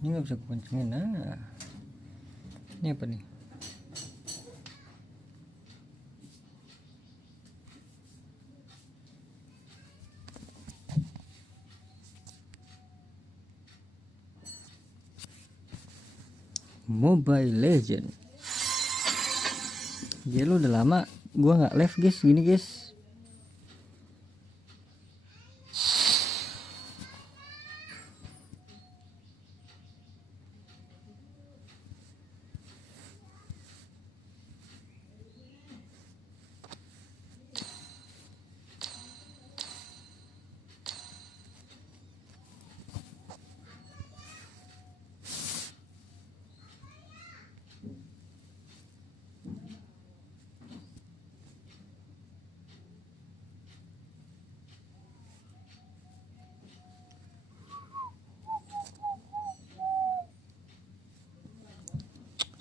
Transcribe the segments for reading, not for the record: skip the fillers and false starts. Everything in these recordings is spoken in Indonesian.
Ini nggak bisa kepancingin. Nah, ini apa nih? Mobile Legend. Gila udah lama gua nggak live guys, gini guys.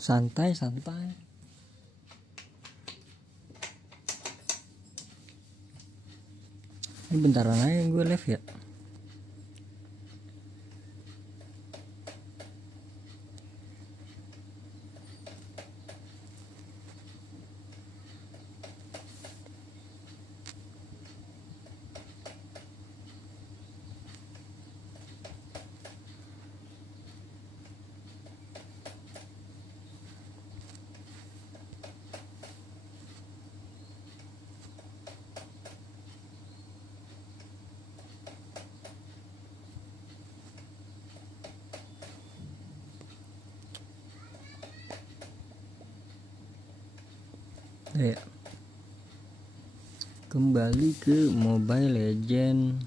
Santai. Ini bentaran aja gue live ya. Ya. Kembali ke Mobile Legend.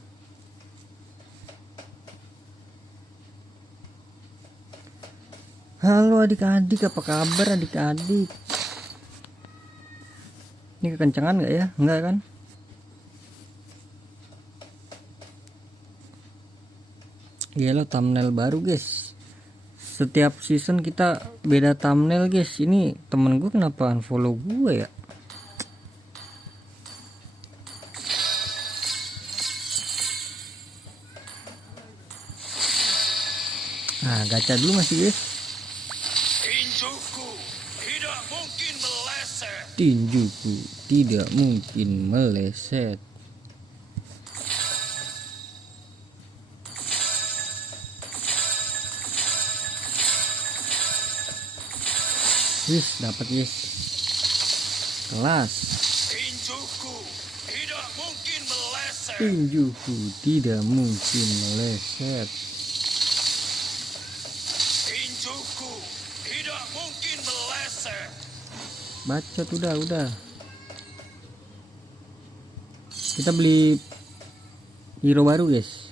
Halo adik-adik, apa kabar adik-adik? Ini kekencangan nggak ya? Enggak kan? Gila, thumbnail baru guys. Setiap season kita beda thumbnail guys. Ini temen gue kenapa unfollow gue ya? Nah, gacha dulu masih guys. Tinjuku tidak mungkin meleset. Wis, dapat guys. Kelas. Tinjuku tidak mungkin meleset. Bacot udah. Kita beli hero baru guys.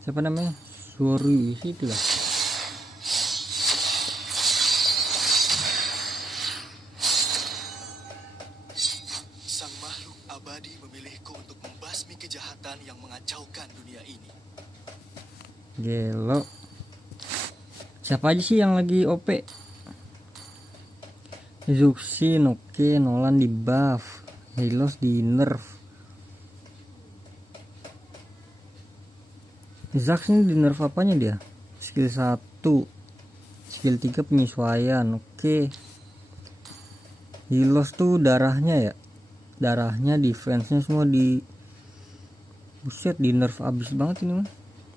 Siapa namanya? Suri situ lah. Sang makhluk abadi memilihku untuk membasmi kejahatan yang mengacaukan dunia ini. Gelo. Siapa aja sih yang lagi OP? Zuxin oke, Nolan di buff, Hylos di nerf. Zax ini di nerf apanya dia? Skill 1, skill 3 penyesuaian, oke. Hylos tuh darahnya ya, darahnya, defense-nya semua di buset, di nerf abis banget ini mah.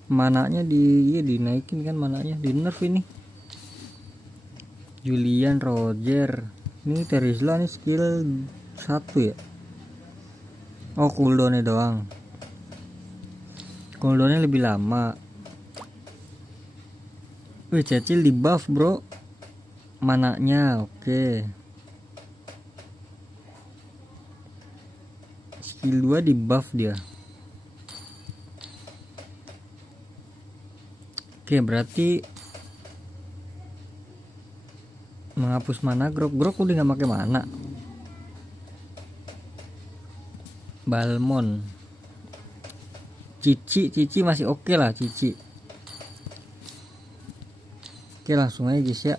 Mananya dinaikin kan, mananya di nerf ini. Julian, Roger. Ini Terizla nih skill 1 ya. Oh, cooldownnya doang. Cooldownnya lebih lama. Wih, Cecil di buff bro. Mananya oke. Skill 2 di buff dia. Oke, berarti menghapus mana Grok udah nggak pakai mana. Balmon, Cici masih oke lah Cici. Oke, langsung aja guys ya.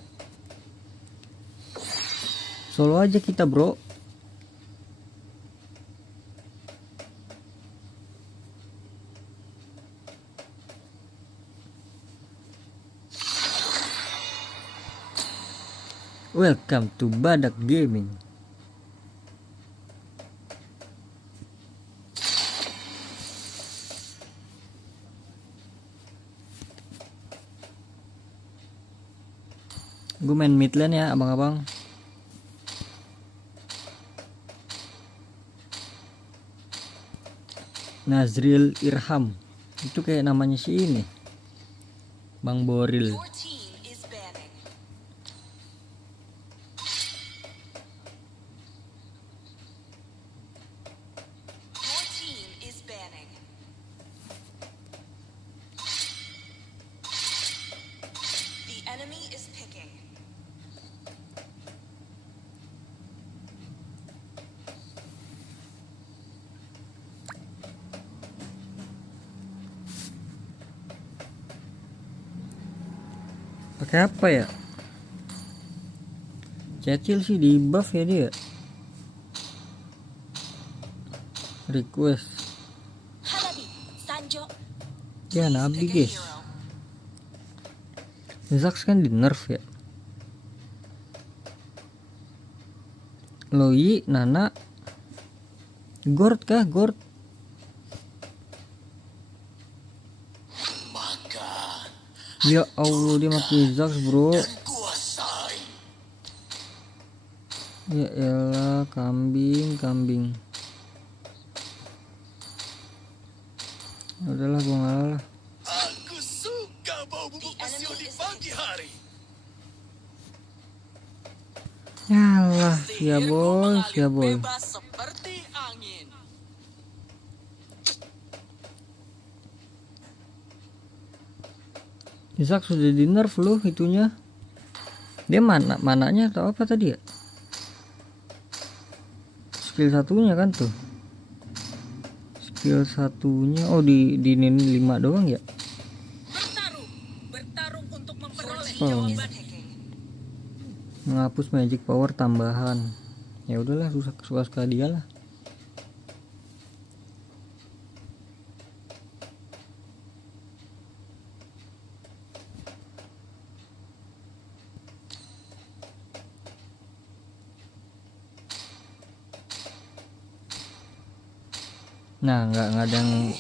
Solo aja kita bro. Welcome to Badak Gaming. Gue main mid lane ya abang-abang. Nazril Irham, itu kayak namanya si ini, Bang Boril. Your team is banning. Your team is banning. The enemy is picking. Pakai apa ya? Cecil sih di buff ya dia. Request. Hanabi, Sanjo. Ya Nabi guys. Zax kan di nerf ya. Loi, Nana, Gord kah? Gord. Ya Allah, dia mati Zax bro. Ya elah, kambing. Udahlah, gua ngalah lah. Aku suka bau bubuk pasir di pagi hari. Yalah, ya boy. Bebas seperti angin. Zax sudah di nerf loh itunya. Dia mananya atau apa tadi ya? Skill satunya kan tuh. Skill satunya di 5 doang ya. Bertarung untuk memperoleh Oh. jawaban. Menghapus magic power tambahan. Ya udahlah, suka dia lah. Nah, nggak ada yang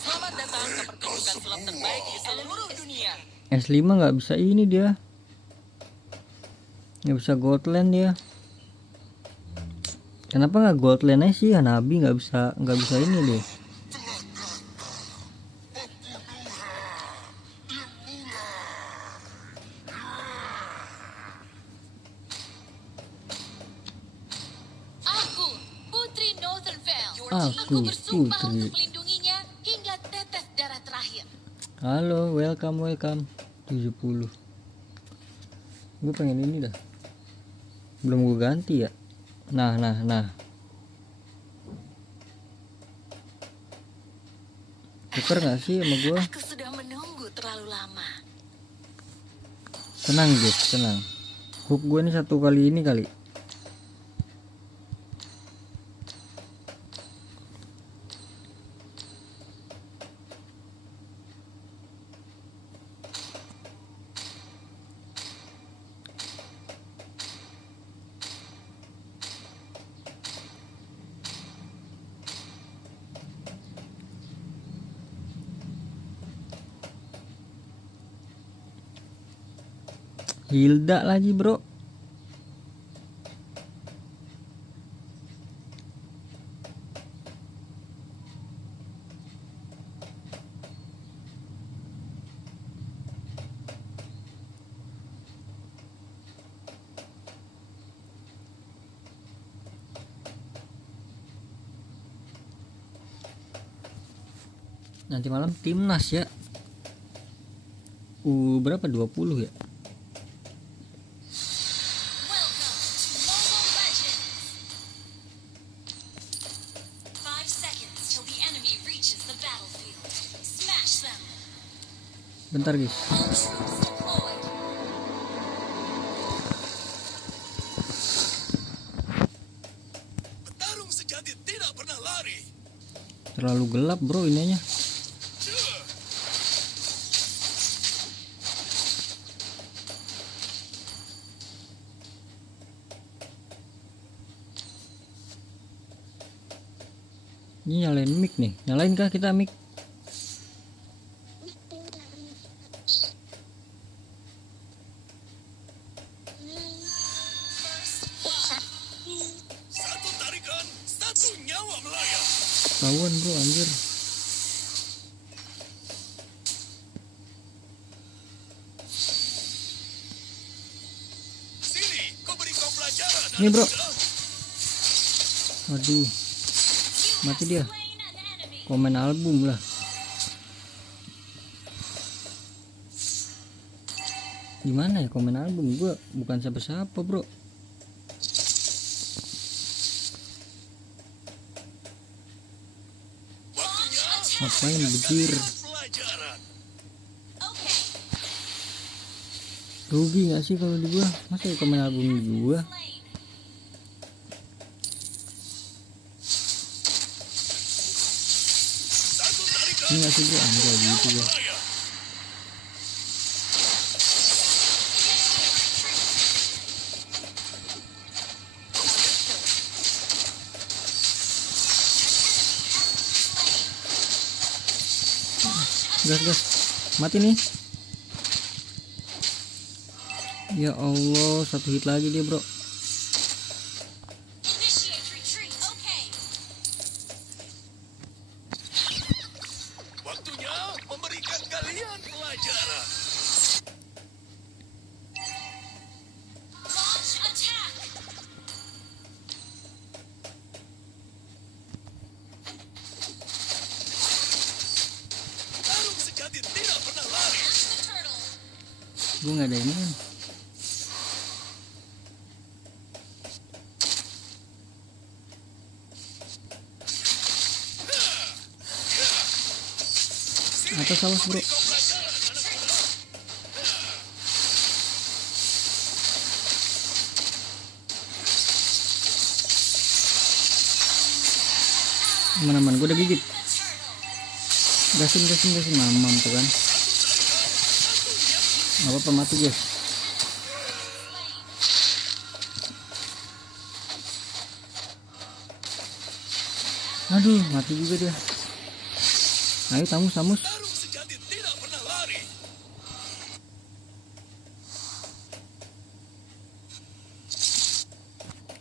Selamat datang ke pertunjukan sulap terbaik di seluruh dunia. S5 nggak bisa ini dia. Nggak bisa gold lane dia. Kenapa nggak gold lane aja sih? Hanabi nggak bisa ini deh. Aku, Putri Northern Vale. Aku, bersumpah Putri. untuk melindunginya hingga tetes darah terakhir. Halo, welcome 70. Gue pengen ini dah. Belum gue ganti ya. Nah. Tuker gak sih sama gue? Aku sudah menunggu terlalu lama. Tenang guys, tenang. Hook gue ini satu kali ini kali. Hilda lagi bro. Nanti malam timnas ya. Berapa? 20 ya? Welcome to Mobile Legends. 5 seconds till the enemy reaches the battlefield. Smash them. Bentar guys. All troops deployed. Petarung sejati tidak pernah lari. Terlalu gelap bro ininya. Ini nyalain mic nih. Nyalain kah kita mic? Satu tarikan, satu nyawa melayang. Tahuan bro anjir. Sini, ku beri kau pelajaran. Ini, bro. anak muda. Waduh, mati dia. Slain an enemy. Komen album lah. Gimana ya komen album? Gua bukan siapa-siapa bro. Waktunya Ngapain bejir? pelajaran. Okay. Rugi gak sih kalau di gua? Masa ya komen album di gua? Slain. Satu tarikan, Ini gak sih bro? Anjir gitu gua. melayang. Gas. Mati nih. Ya Allah, satu hit lagi dia bro. Initiate retreat. Okay. Waktunya memberikan kalian pelajaran. Launch attack. Tarung sejati tidak pernah lari. Catch the turtle. Gua nggak ada ini kan. Sini, Atas awas ku bro. beri kau pelajaran, anak muda. Mana-mana gua udah gigit. The turtle. Gasin mamam tuh kan. Gak apa-apa mati guys. Aduh mati juga dia. Ayo Samus. Tarung sejati tidak pernah lari.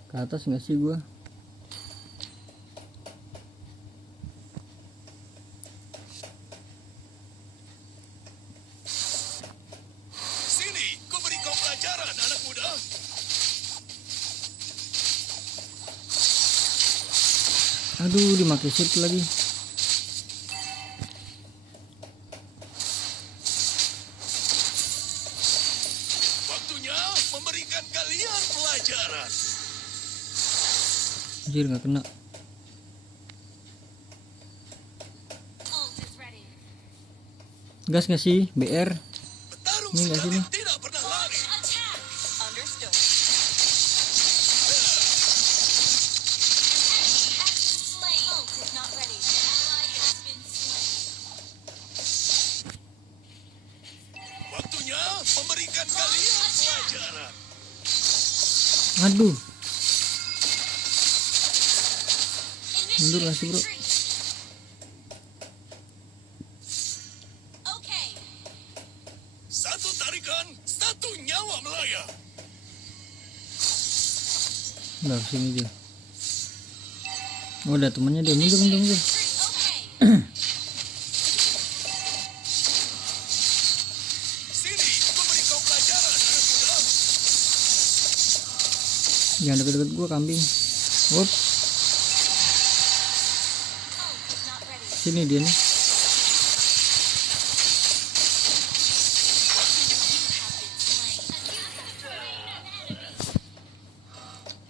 Ke atas nggak sih gua? Sini, ku beri kau pelajaran, anak muda. Aduh dimakai shift lagi. Waktunya memberikan kalian pelajaran. Anjir nggak kena. Ult is ready. Gas nggak sih BR? Bertarung Ini nggak sih sejati nih? tidak pernah lari. Launch attack. Understood. Has been slain. Ult is not ready. Ally has been slain. Waktunya memberikan kalian pelajaran. Aduh mundur Initiate nggak sih bro? retreat. Okay. Satu tarikan, satu nyawa melayang. Nggak sini dia. Oh ada temennya dia. Mundur. Retreat. Okay. Sini, ku beri kau pelajaran, anak muda. Jangan deket-deket gua kambing. Wop, Ult is not ready. sini dia nih.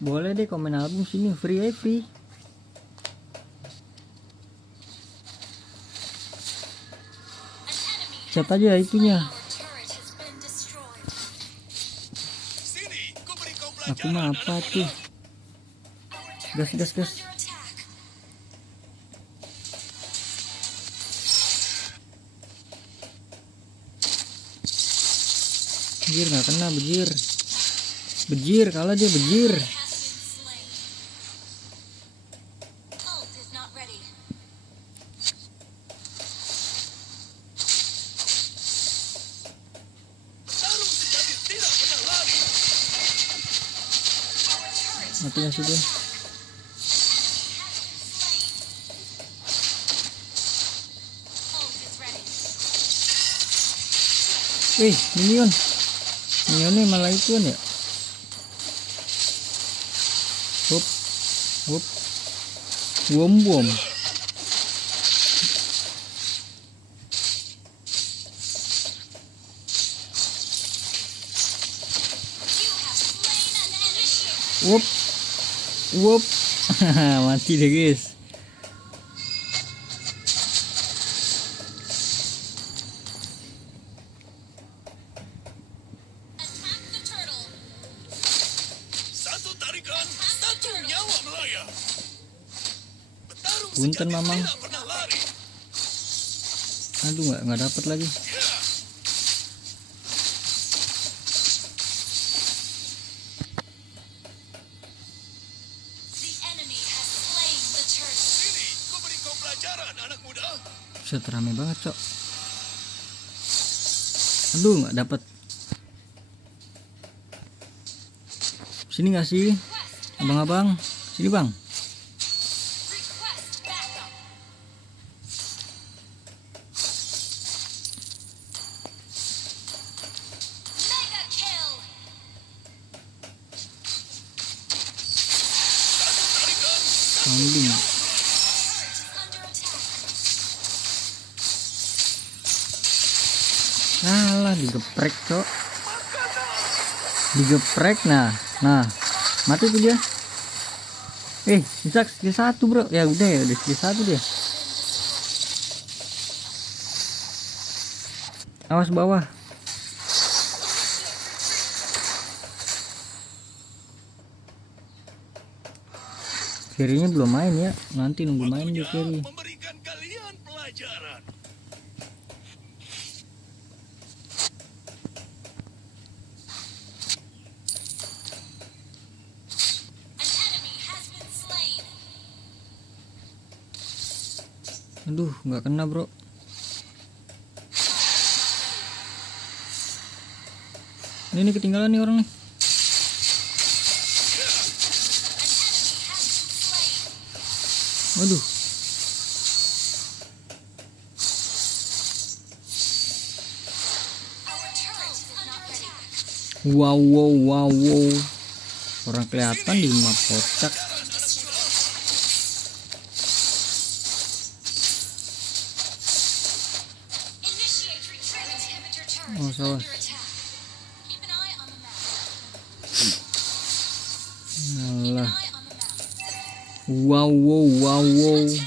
Boleh deh komen album sini free aja free. Chat aja itunya. Our turret has been destroyed. Sini, ku beri kau Aku pelajaran, mah anak apa muda. tuh? Our Gas. under attack. Bejir nggak kena bejir. Bejir kalah dia bejir. Has been slain. Ult is not ready. mati nggak sih dia? Minionnya malah ituan ya. Hop, hop, bom. Wop, mati deh guys. Satu tarikan, satu nyawa melayang. Petarung Punten sejati Mamang. tidak pernah lari. Aduh, nggak dapet lagi. The enemy has slain the turtle. Sini, ku beri kau pelajaran, anak muda. Set rame banget cok. Aduh, nggak dapet. Sini nggak sih, abang-abang? Sini bang. Request backup. Mega kill. Satu tarikan, Kambing. Turret is under attack. Alah, digeprek cok. Digeprek, nah mati tuh dia. Bisa skill 1 bro. Ya udah skill 1 dia. Awas bawah. Carry-nya belum main ya, nanti nunggu main di carry. memberikan kalian pelajaran. An enemy has been slain. Aduh, nggak kena bro. Ini ketinggalan nih orang nih. An enemy has been slain. Waduh. Our turret is under attack. Wow. Orang kelihatan di map kocak. Initiate retreat. Inhibitor turret Oh, is salah. under attack. Keep an eye on the map. Alah. Eye on the map. Wow. Attack.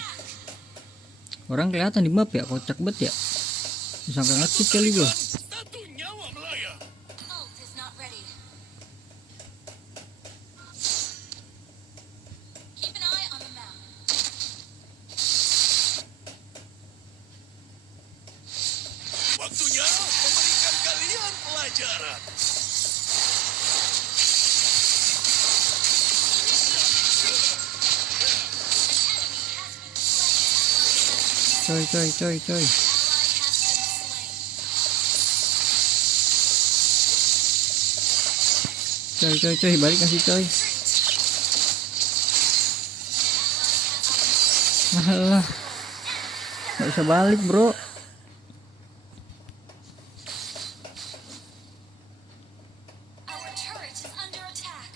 Orang kelihatan di map ya, kocak banget ya. Disangka nge-cheat kali gua. Satu nyawa melayang. Ult is not ready. Keep an eye on the map. Waktunya memberikan kalian pelajaran. Coy. Ally has been slain. Coy, balik kasih coy. Alah. Nggak bisa balik bro. Our turret is under attack.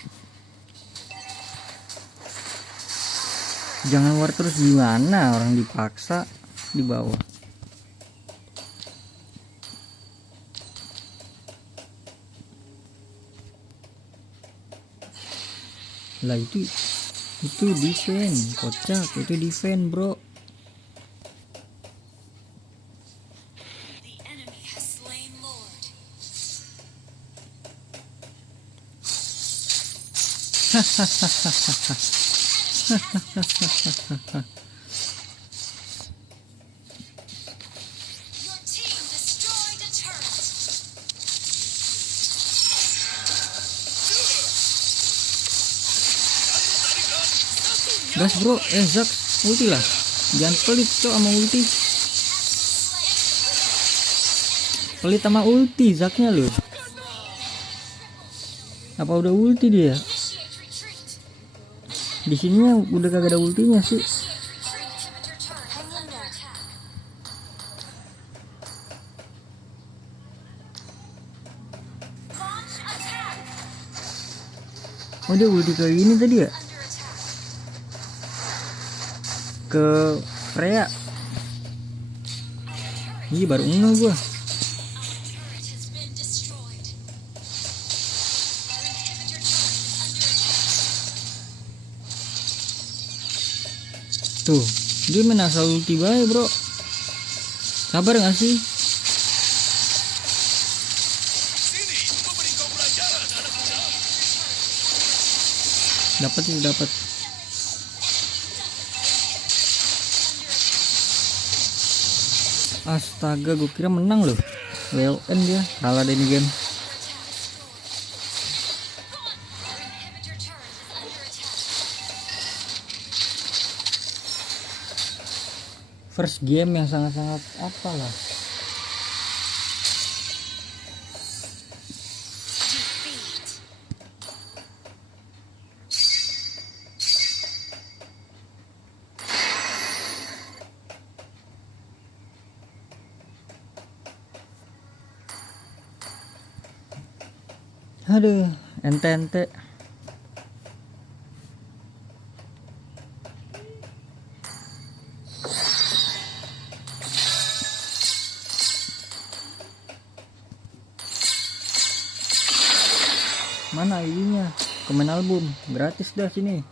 Jangan war terus gimana, orang dipaksa di bawah. Lah itu defense, kocak, itu defense bro. The enemy has slain Lord. Your team destroyed a turret. Gas bro, Zack ulti lah. Jangan pelit cok sama ulti. Pelit sama ulti Zacknya loh. Apa udah ulti dia? Initiate retreat. Di sininya udah kagak ada ultinya sih. Oh dia ulti ke ini tadi ya, ke Freya. Iya baru ngeh gua. Tuh dia main asal ulti bae bro. Sabar gak sih? Dapat sih dapat. Astaga, gue kira menang loh. WLN dia kalah deh ini game. First game yang sangat-sangat apalah. Aduh, ente-ente. Mana ID-nya? Komen album, gratis dah sini.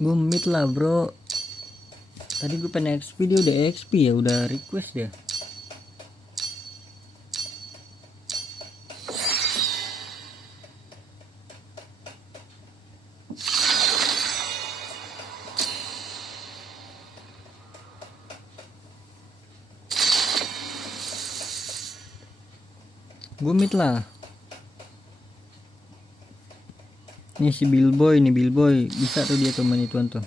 Gue mid lah bro. Tadi gue pengen XP, dia udah XP ya, udah request ya. Gue mid lah. Ini si Billboy nih, Billboy bisa tuh dia tuh main ituan tuh.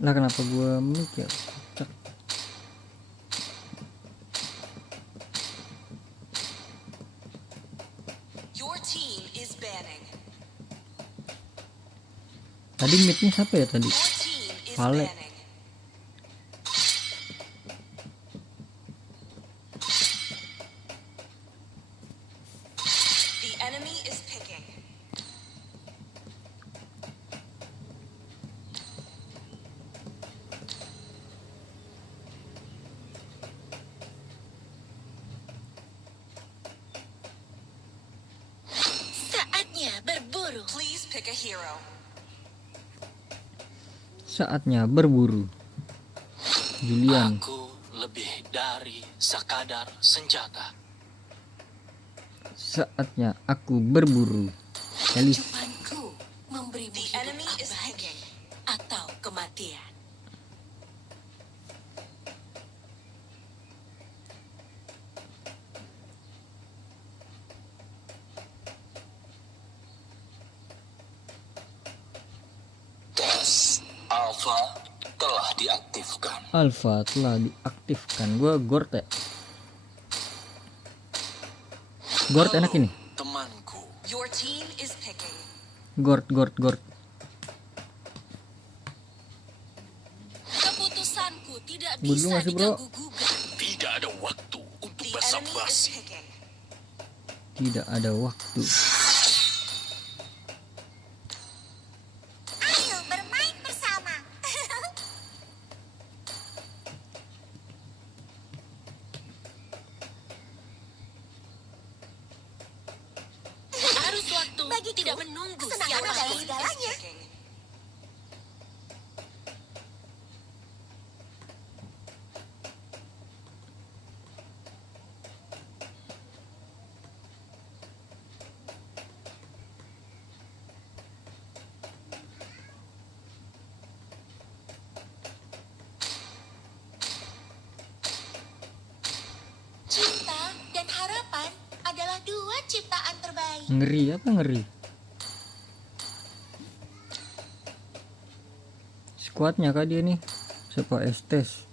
Lah kenapa gue mid ya? Cek. Tadi midnya siapa ya tadi? Vale. Berburu. Please pick a hero. Saatnya berburu. Julian. Aku lebih dari sekadar senjata. Saatnya aku berburu. Elis. Cumanku memberimu hidup abadi atau kematian. Alpha telah diaktifkan. Alpha telah diaktifkan. Gue Gord ya. Gord enak ini. Temanku. Your team is picking. Gord. Keputusanku tidak Bulu bisa masih, bro. diganggu-gugat. Tidak ada waktu untuk The enemy is basa-basi. picking. Tidak ada waktu. Ayo bermain bersama. Arus waktu tidak menunggu siapapun. Segalanya. Cinta dan harapan adalah dua ciptaan terbaik. Ngeri apa ngeri? squadnya kah dia nih? Siapa Estes?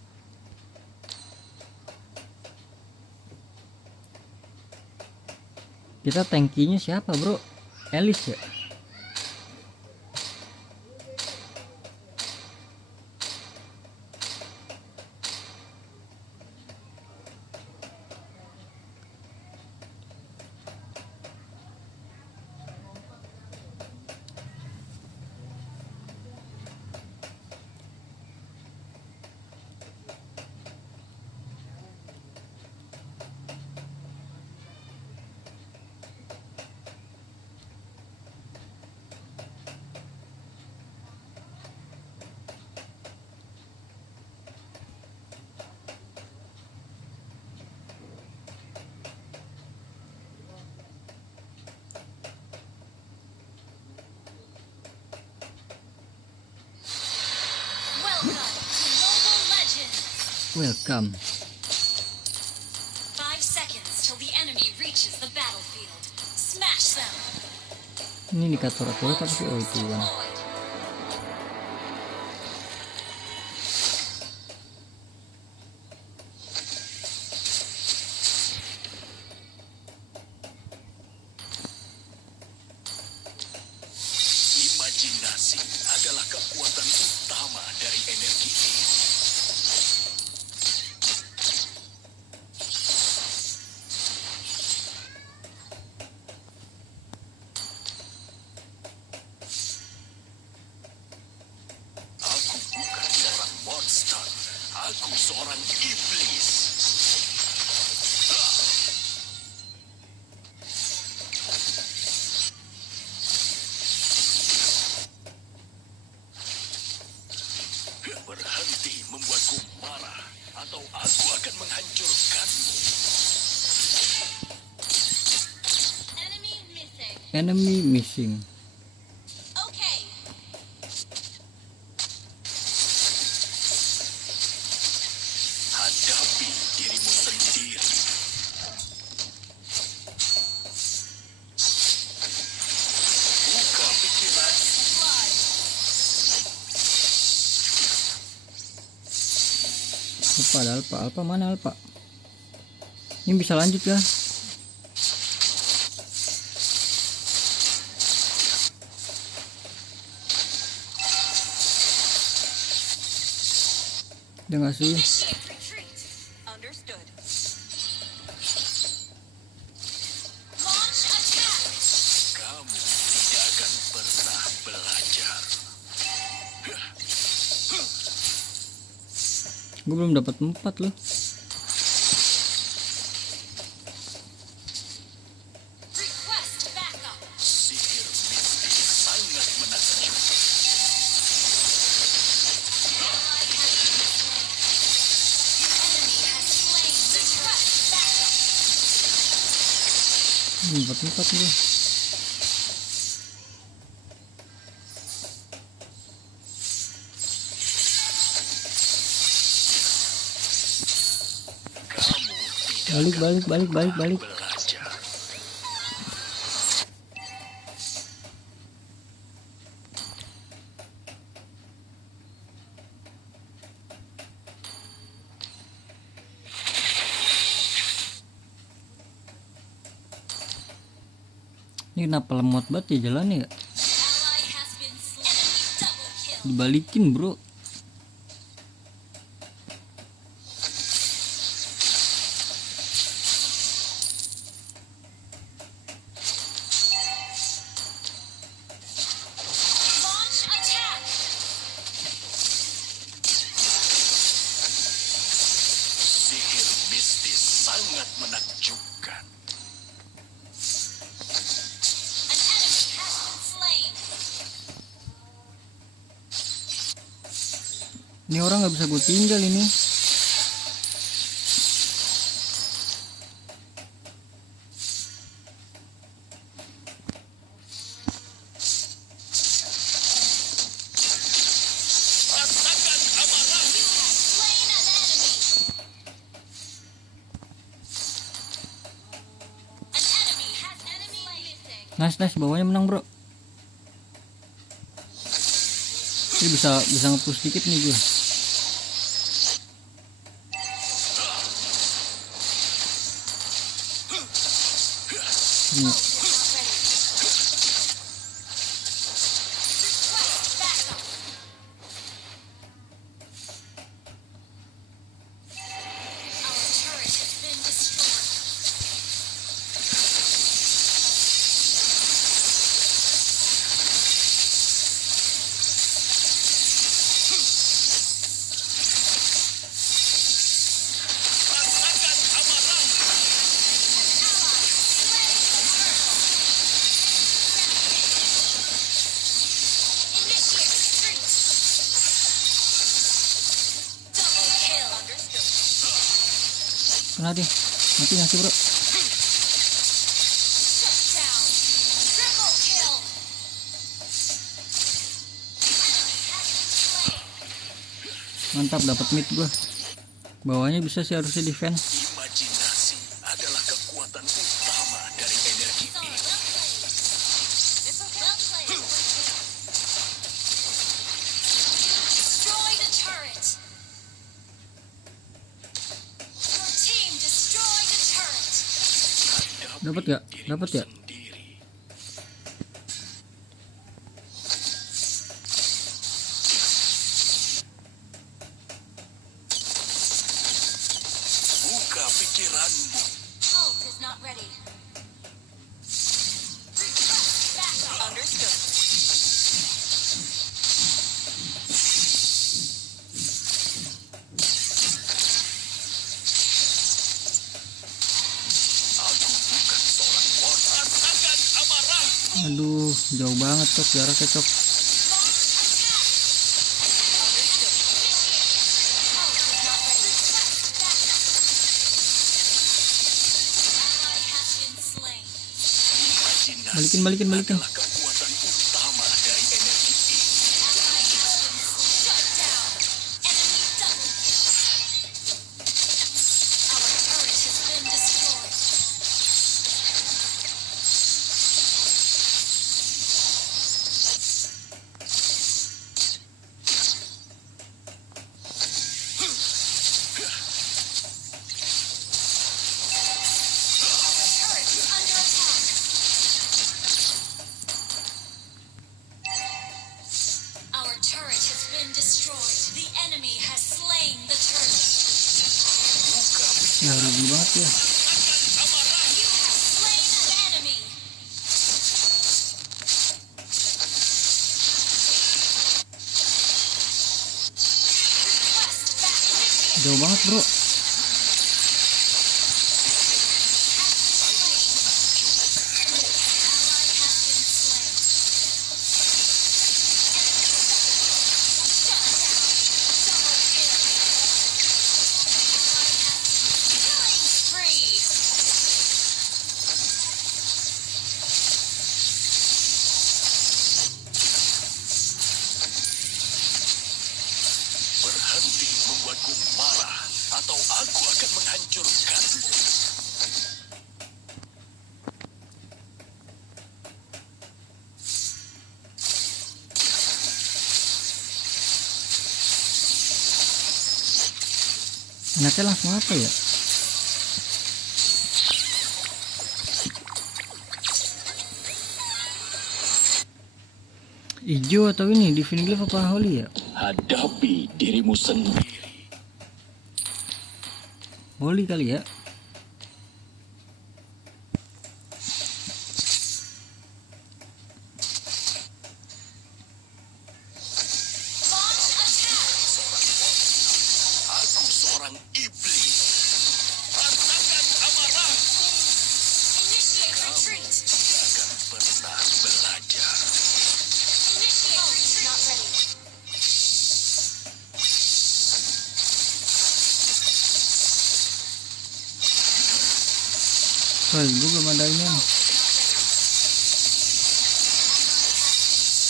Kita tankinya siapa bro? Elis ya? Welcome to Mobile Legends. Welcome. 5 seconds till the enemy reaches the battlefield. Smash them. Ini indikator aku tapi sih, oh itu kan. Deployed. Imajinasi adalah kekuatan utama dari energi ini. Aku bukan seorang monster. Aku seorang iblis. Berhenti membuatku marah, atau aku akan menghancurkanmu. Enemy missing. Enemy missing. Okay. Hadapi dirimu sendiri. Buka pikiran. Blood. Alpha ada Alpha. Alpha mana Alpha? Ini bisa lanjut ya? Udah nggak sih? Initiate retreat. Understood. Launch attack. Kamu tidak akan pernah belajar. Gue belum dapat 4 loh. Request backup. Sihir mistis sangat menakjubkan. Enemy has slain. Request backup. 4 gue. Kamu tidak Balik balik balik balik. belajar. Ini kenapa lemot banget ya jalannya ya? Ally has been slain. Enemy double kill. Dibalikin bro. Launch attack. Sihir mistis sangat menakjubkan. An enemy has been slain. Ini orang nggak bisa gue tinggal ini. Rasakan amarah. Slain an enemy. An enemy has missing. Nice bawahnya menang bro. Ini bisa nge-push dikit nih gue. Ini kena deh, mati nggak sih bro? Mantap, dapat mid gua. Bawahnya bisa sih, harusnya defense. Imajinasi adalah kekuatan utama dari energi ini. Destroy the turret. Your team destroy the turret. Dapat gak? Dapat ya? Sendiri. Buka pikiranmu. Ult is not ready. Request backup. Understood. Aku bukan seorang bot. Rasakan amarah. Aduh, jauh banget cok, jaraknya cok. Imajinasi Balikin. adalah kekuatan utama dari energi ini. Our turret has been destroyed. The enemy has slain the turret. Buka Ya rugi banget ya. You have slain an enemy. Request backup. Jauh banget bro. Ally has been slain. Shut down. Double kill. Killing spree. berhenti membuatku marah, atau aku akan menghancurkanmu. Enaknya langsung apa ya? Ijo atau ini Divine Glaive apa Holy ya? Hadapi dirimu sendiri. Holy kali ya. Launch attack. Aku seorang iblis. Rasakan amarahku. Initiate retreat. Akan pernah belajar. Initiate retreat. Not ready. Coy, gue belum ada ini.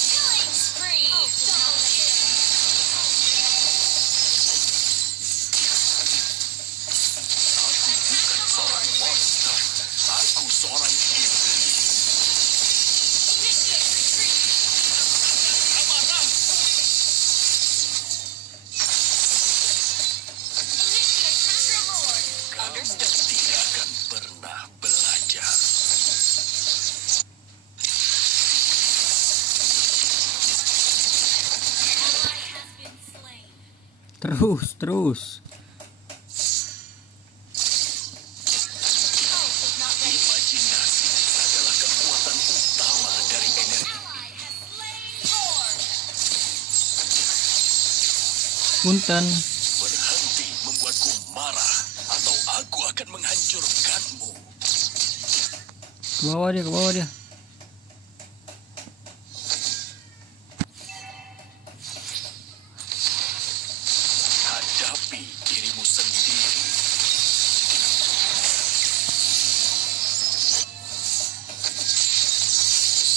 Killing spree. Double kill. Seorang monster. Aku seorang iblis. Initiate retreat. Amarahku. Terus. Ult is not ready. Imajinasi adalah kekuatan utama dari energi. Ally has slain Lord. Punten. Berhenti membuatku marah, atau aku akan menghancurkanmu. Ke bawah dia. Hadapi dirimu sendiri.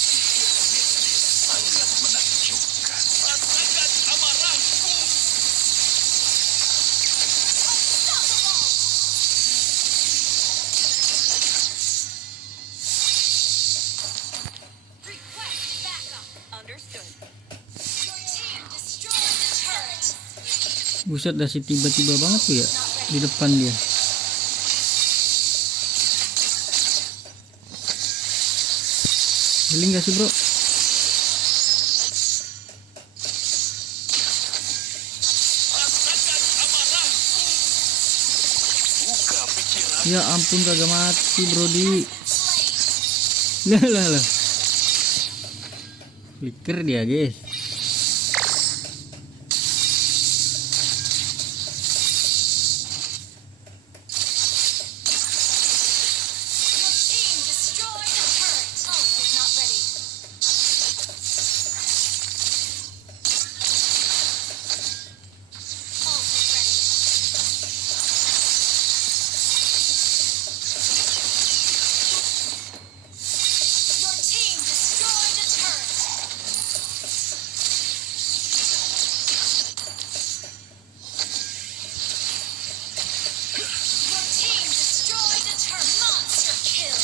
Sihir mistis sangat menakjubkan. Rasakan amarahku. Request backup. Understood. Your team destroyed the turret. Buset, dah si tiba-tiba banget tuh ya di depan dia. Healing gak sih bro? Rasakan amarahku. Buka pikiran. Ya ampun, kagak mati Brody. Slain. Lah. Flicker dia guys. Your team destroyed the turret. Ult is not ready. Ult is ready. Your team destroyed a turret. Your team destroyed a turret. Monster kill.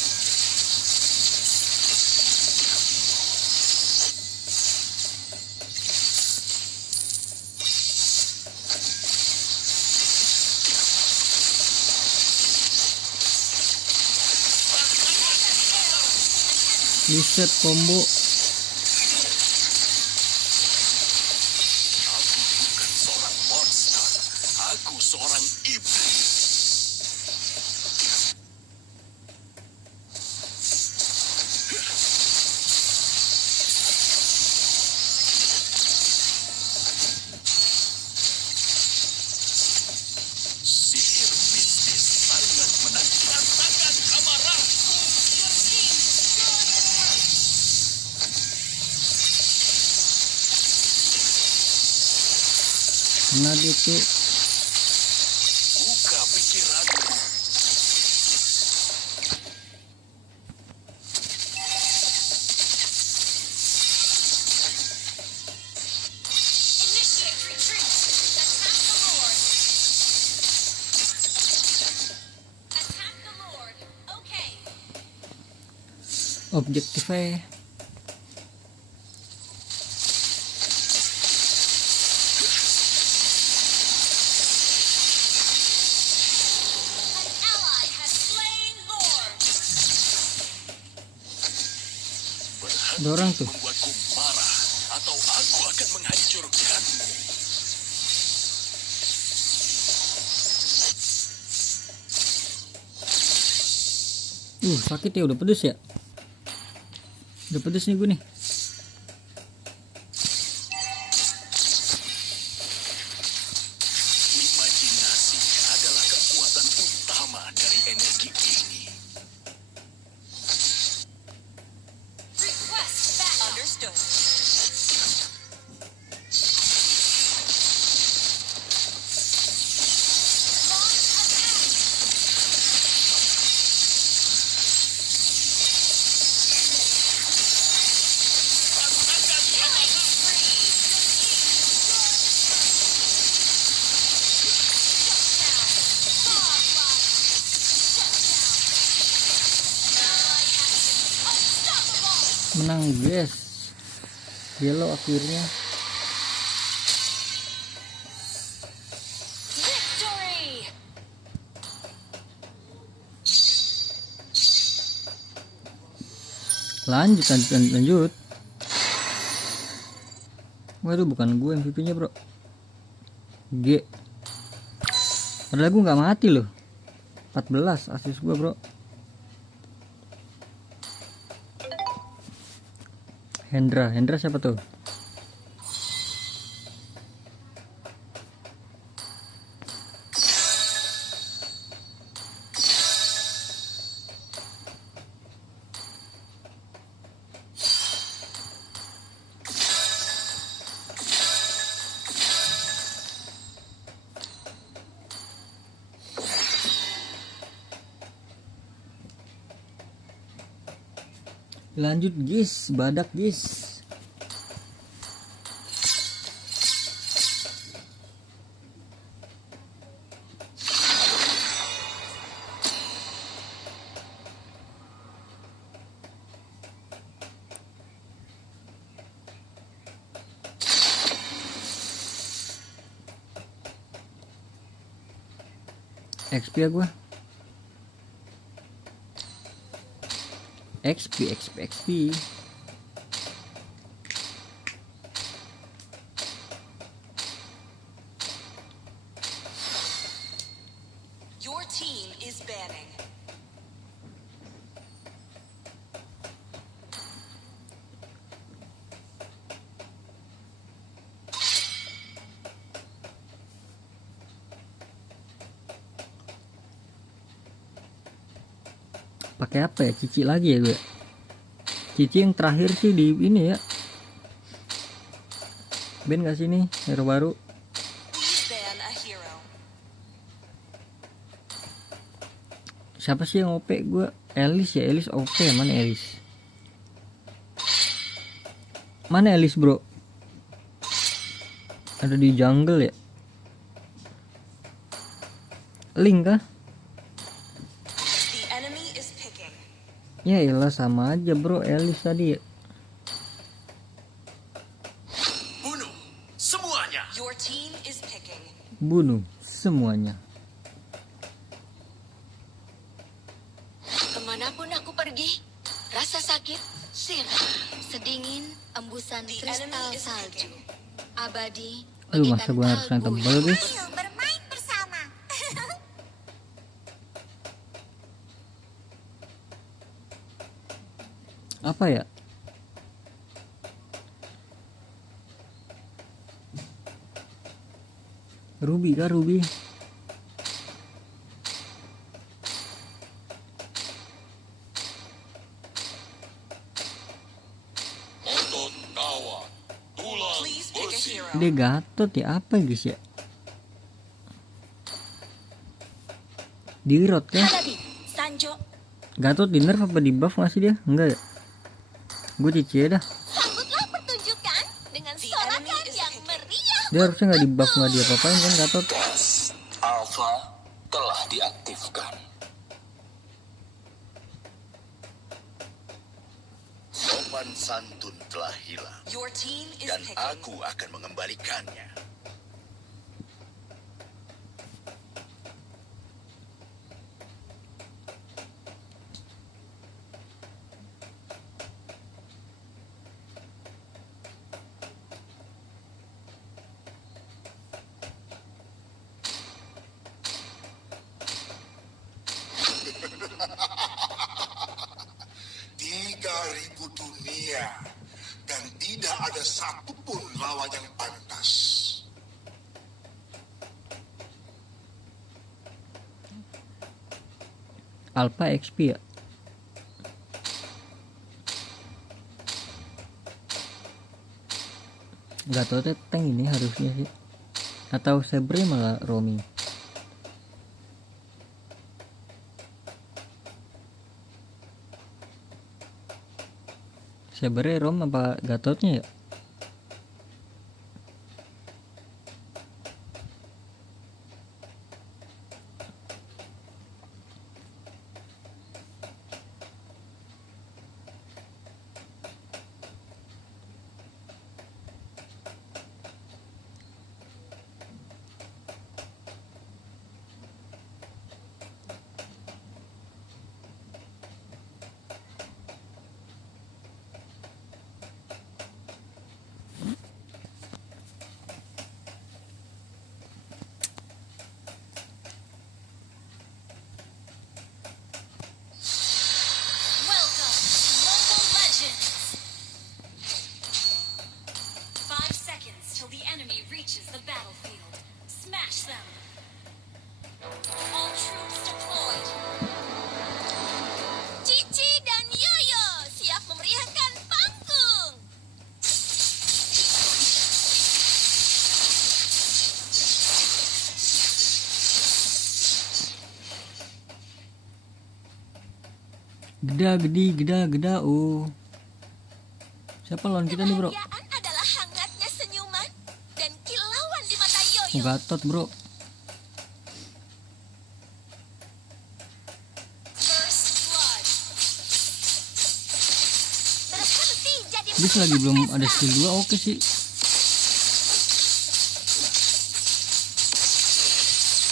Buset, combo. Aku bukan seorang monster. Aku seorang iblis. Sihir mistis sangat menakjubkan. Rasakan amarahku. Your team destroyed a turret. Kena dia tuh. Buka pikiranmu. Initiate retreat. Attack the Lord. Attack the Lord. Okay. Objektifnya An ally has slain Lord. Berhenti Ada orang tuh. membuatku marah, atau aku akan menghancurkanmu. sakit ya, udah pedes ya. Udah pedes nih gue nih. Imajinasi adalah kekuatan utama dari energi ini. Request back. Understood. Launch attack. Rasakan Killing spree. Your team destroyed a turret. Shut down. Godlike. Ally has been unstoppable. Menang guys. Yellow akhirnya. Victory. Lanjut. Waduh, bukan gue MVP-nya bro. G. Padahal gue nggak mati loh. 14 asis gue bro. Hendra siapa tuh? Lanjut guys, badak guys. XP ya gua. XP. Your team is banning. Pakai apa ya? Cici lagi ya gue. Cici yang terakhir sih di ini ya. Ben gak sih nih hero baru? Please ban a hero. Siapa sih yang OP gue? Elis ya, Elis OP. Mana Elis? Mana Elis bro? Ada di jungle ya? Link kah? The enemy is picking. Ya elah sama aja bro, Elis tadi ya. Bunuh semuanya. Your team is picking. Bunuh semuanya. Kemanapun aku pergi, rasa sakit sirna, sedingin embusan The kristal enemy is salju, picking. abadi. Aduh masa gue harus yang kalbu. tebal guys. Ayo bermain bersama. Apa ya? Ruby kah Ruby? Otot kawan, tulang Please pick a besi. hero. Dia Gatot ya apa guys ya? Di Rot kan? Hadapi, Sanjo. Gatot di nerf apa di buff nggak sih dia? Enggak ya? Gue cici dah. Sambutlah pertunjukan dengan The sorakan enemy is yang picking. meriah. Dia harusnya nggak di buff, nggak diapa-apain kan Gatot. Gas Alpha telah diaktifkan. Sopan santun telah hilang Your team is dan picking. aku akan mengembalikannya. Dunia dan tidak ada satupun lawan yang pantas. Alpha XP ya. Gatot tank ini harusnya sih. Atau Sabre malah roaming. Sabre rom apa Gatotnya ya? Geda. Oh. Siapa lawan kita nih, bro? Kebahagiaan adalah hangatnya senyuman dan kilauan di mata Oh, Yoyo. Gatot, bro. First blood. Berhenti jadi Dia lagi belum ada skill 2, oke sih.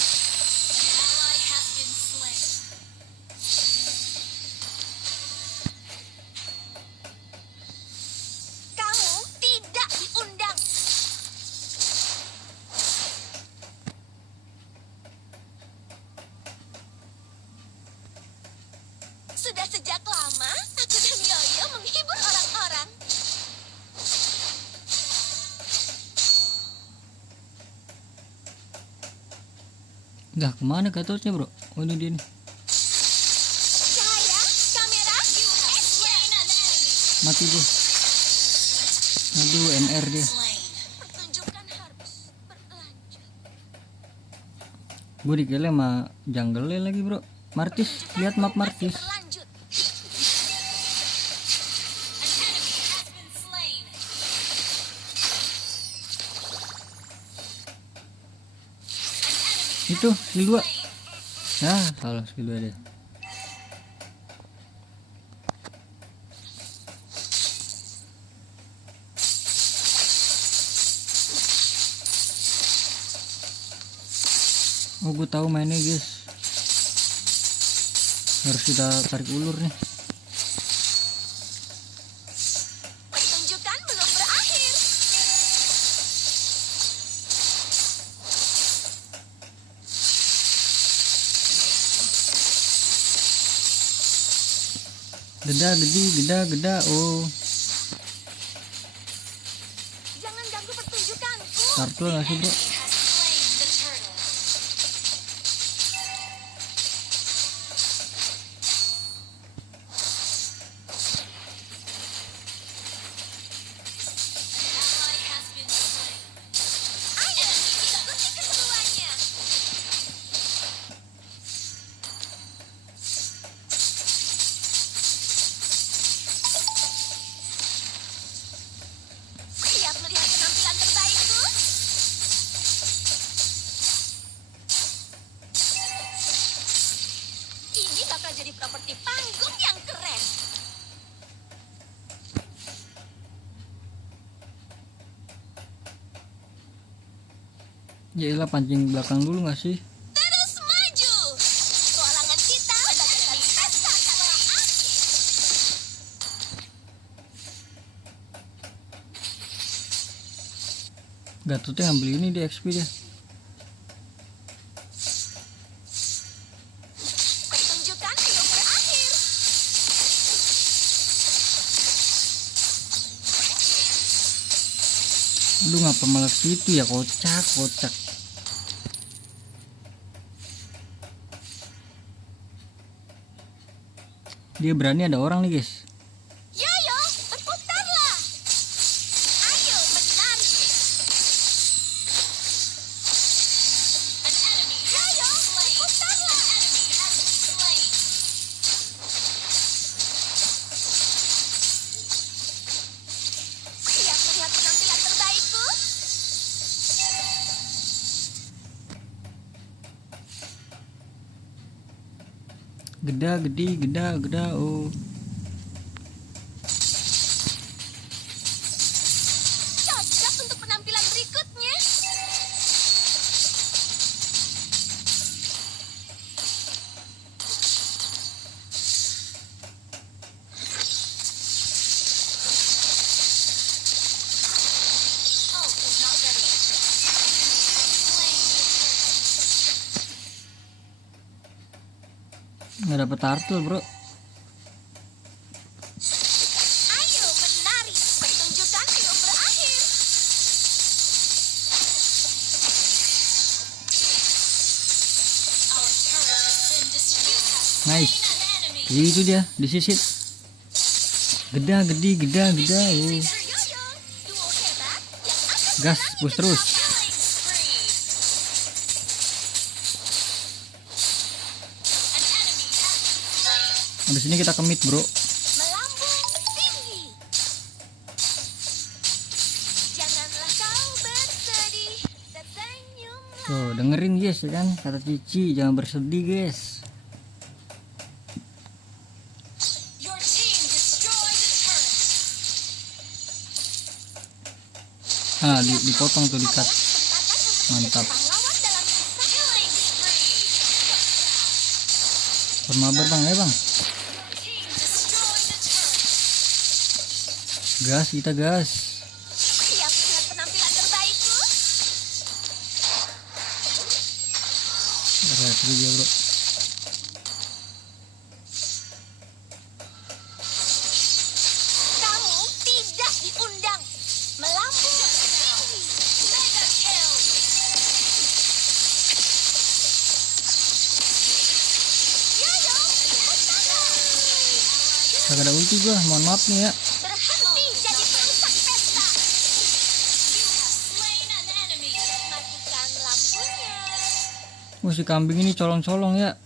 Ally has been slain. Kamu tidak diundang. Sudah sejak lama aku dan Yoyo menghibur orang-orang. Dah kemana Gatotnya, bro? Oh, ini dia nih. Cahaya, kamera, Slain an enemy. Mati dia. Aduh, MR dia. Slain. pertunjukan harus berlanjut. Gue dikele sama jungle lagi, bro. Martis, lihat map Martis. Berlanjut. An enemy has been slain. Itu skill 2. Nah, salah skill 2 dia. Oh, gue tahu mainnya, guys. Harus kita tarik ulur nih. Pertunjukan belum berakhir. Geda. Oh, Jangan ganggu pertunjukanku. Turtle nggak sih, bro? Has slain the turtle. Ally has been slain. Ayo, ikuti keseruannya. Siap melihat penampilan terbaikku? Ini bakal jadi properti panggung yang keren. Yaelah, pancing belakang dulu nggak sih? Terus maju. Petualangan kita bagaikan pesta tanpa akhir. Gatotnya ngambil ini di XP dia. Pertunjukan belum berakhir. Lu ngapa malah situ ya, kocak. Dia berani ada orang nih, guys. Yoyo, berputarlah. Ayo menari. An enemy has Yoyo, been slain. berputarlah. An enemy has been slain. Siap melihat penampilan terbaikku? Geda. Oh, Cocok untuk penampilan berikutnya. Ult is not ready. Slain the turtle. nggak dapet turtle, bro. Ayo menari. Pertunjukan belum berakhir. Our turret has been destroyed. Nice. An enemy. Itu dia, disisit. Geda. Oh. Yoyo, duo hebat yang akan Gas, push terus. Killing spree. An enemy has been slain. Habis ini kita kemit bro. Melambung tinggi. Janganlah kau bersedih, tersenyumlah. Tuh dengerin guys ya kan kata Cici, jangan bersedih guys. Your team destroyed a turret. Nah dipotong tuh dikat. Mantap. Pahlawan dalam kisah. Killing spree. Bermabar bang ya bang. Team destroyed a turret. Gas kita gas. Siap melihat penampilan terbaikku? Retri dia bro. Kamu tidak diundang. Melambung tinggi. Mega kill. Yoyo, Pustaka. Kagak ada ulti gua, mohon maaf nih ya. Berhenti jadi perusak pesta. You have slain an enemy. Matikan lampunya. Wah si kambing ini colong-colong ya.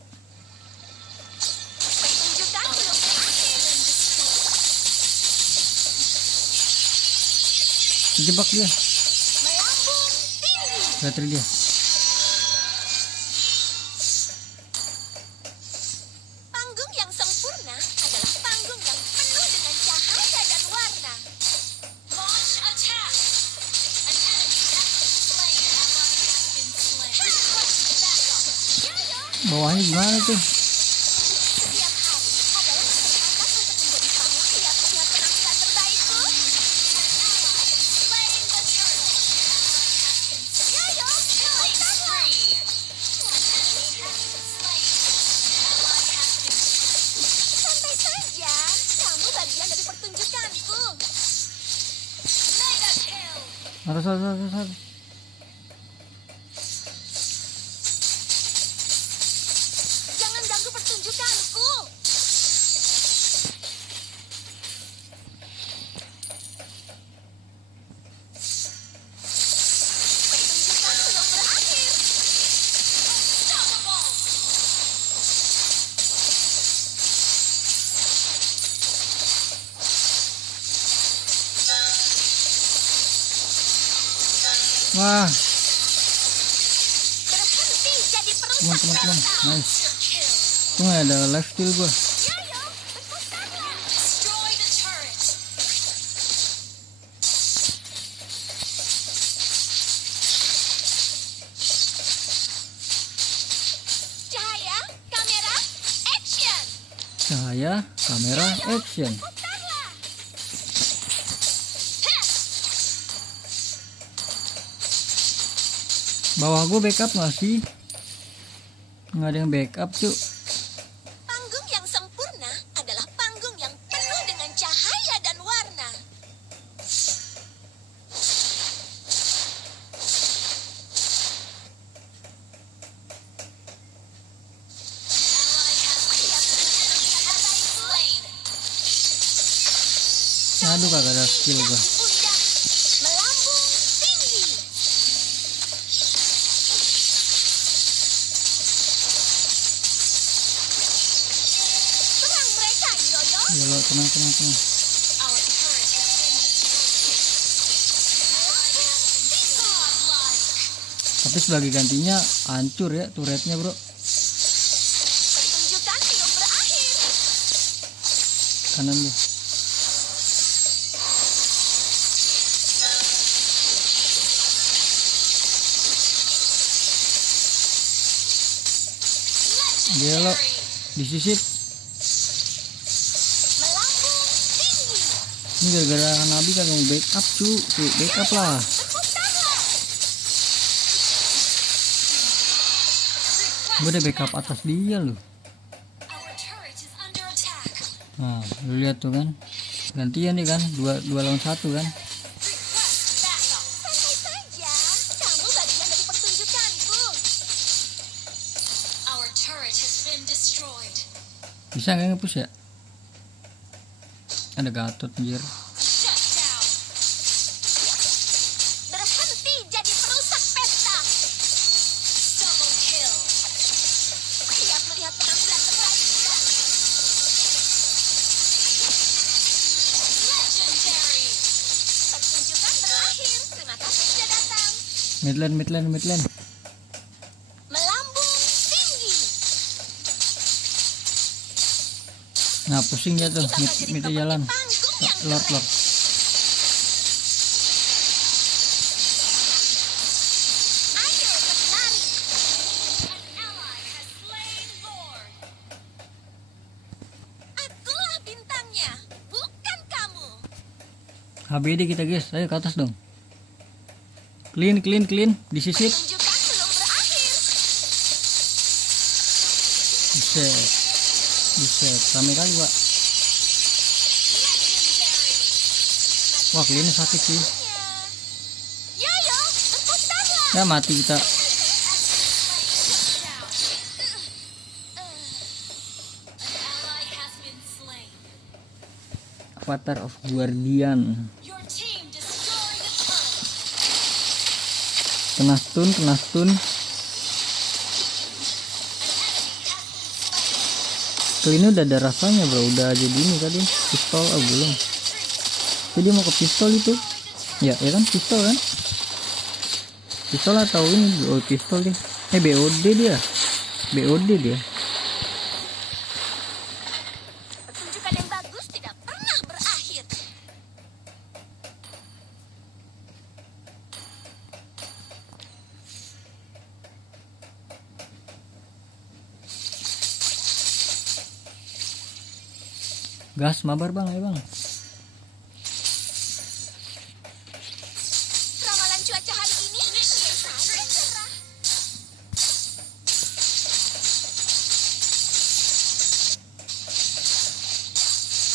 Pertunjukan belum berakhir. Dijebak dia. Melambung tinggi. Retri dia. Panggung yang sempurna adalah panggung yang penuh dengan cahaya dan warna. Launch attack. An enemy has been slain. Ally has been slain. Request backup. Bawahnya gimana tuh? Setiap hari adalah kesempatan untuk menjadi pahlawan. Siap melihat penampilan terbaikku? Slain the turret. Yoyo, Killing Pustaka. spree. An enemy has been slain. Ally has been slain. Santai saja, kamu bagian dari pertunjukanku. Mega kill. Harus. Jangan ganggu pertunjukanku. Pertunjukan belum berakhir. Unstoppable. Wah, Berhenti jadi perusak teman-teman. pesta. Nice. Kill. Tuh nggak ada life steal gua. Yoyo, Pustaka. Destroy the turret. Cahaya, kamera, action. Cahaya, kamera, action. Putarlah. Bawah gua backup nggak sih? Nggak ada yang backup cuy. Panggung yang sempurna adalah panggung yang penuh dengan cahaya dan warna. Slain. Aduh kagak ada skill gua. Diundang. Melambung tinggi. Serang mereka, Yoyo. Ya lo tenang. Our turret has been destroyed. Godlike. Tapi sebagai gantinya hancur ya turretnya bro. Pertunjukan belum berakhir. Kanan deh. Dia lo Legendary. disisip. Melambung tinggi. Ini gara-gara Nabi kagak mau backup cuy. Tuh backup lah. Berputarlah. Gue udah backup atas dia loh. Our turret is under attack. Nah lu lihat tuh kan. Gantian nih kan. Dua lawan satu kan. Request backup. Santai saja. Kamu bagian dari pertunjukanku. Our turret has been destroyed. Bisa nggak nge-push ya? Ada Gatot anjir. Shut down. Berhenti jadi perusak pesta. Double kill. Siap melihat penampilan terbaik. Midland. Melambung tinggi. Nah pusing dia tuh, Bakal jadi mid pemain jalan. panggung yang Lord. keren. Ayo menari. An ally has slain Lord. Akulah bintangnya, bukan kamu. HBD kita guys, ayo ke atas dong. Clean, disisip. Pertunjukan belum berakhir. Buset, rame kali pak. Legendary. Wah clean sakit sih. Yoyo, berputarlah. Ya mati kita. An ally has been slain. Avatar of Guardian. Your team destroyed a turret. Kena stun. Clean udah ada rasanya bro, udah jadi ini tadi pistol, belum. Jadi mau ke pistol itu, ya kan pistol kan? Pistol atau ini? Oh pistol deh. BOD dia. Pertunjukan yang bagus tidak pernah berakhir. Gas mabar bang, ya bang. Ramalan cuaca hari ini sangat cerah.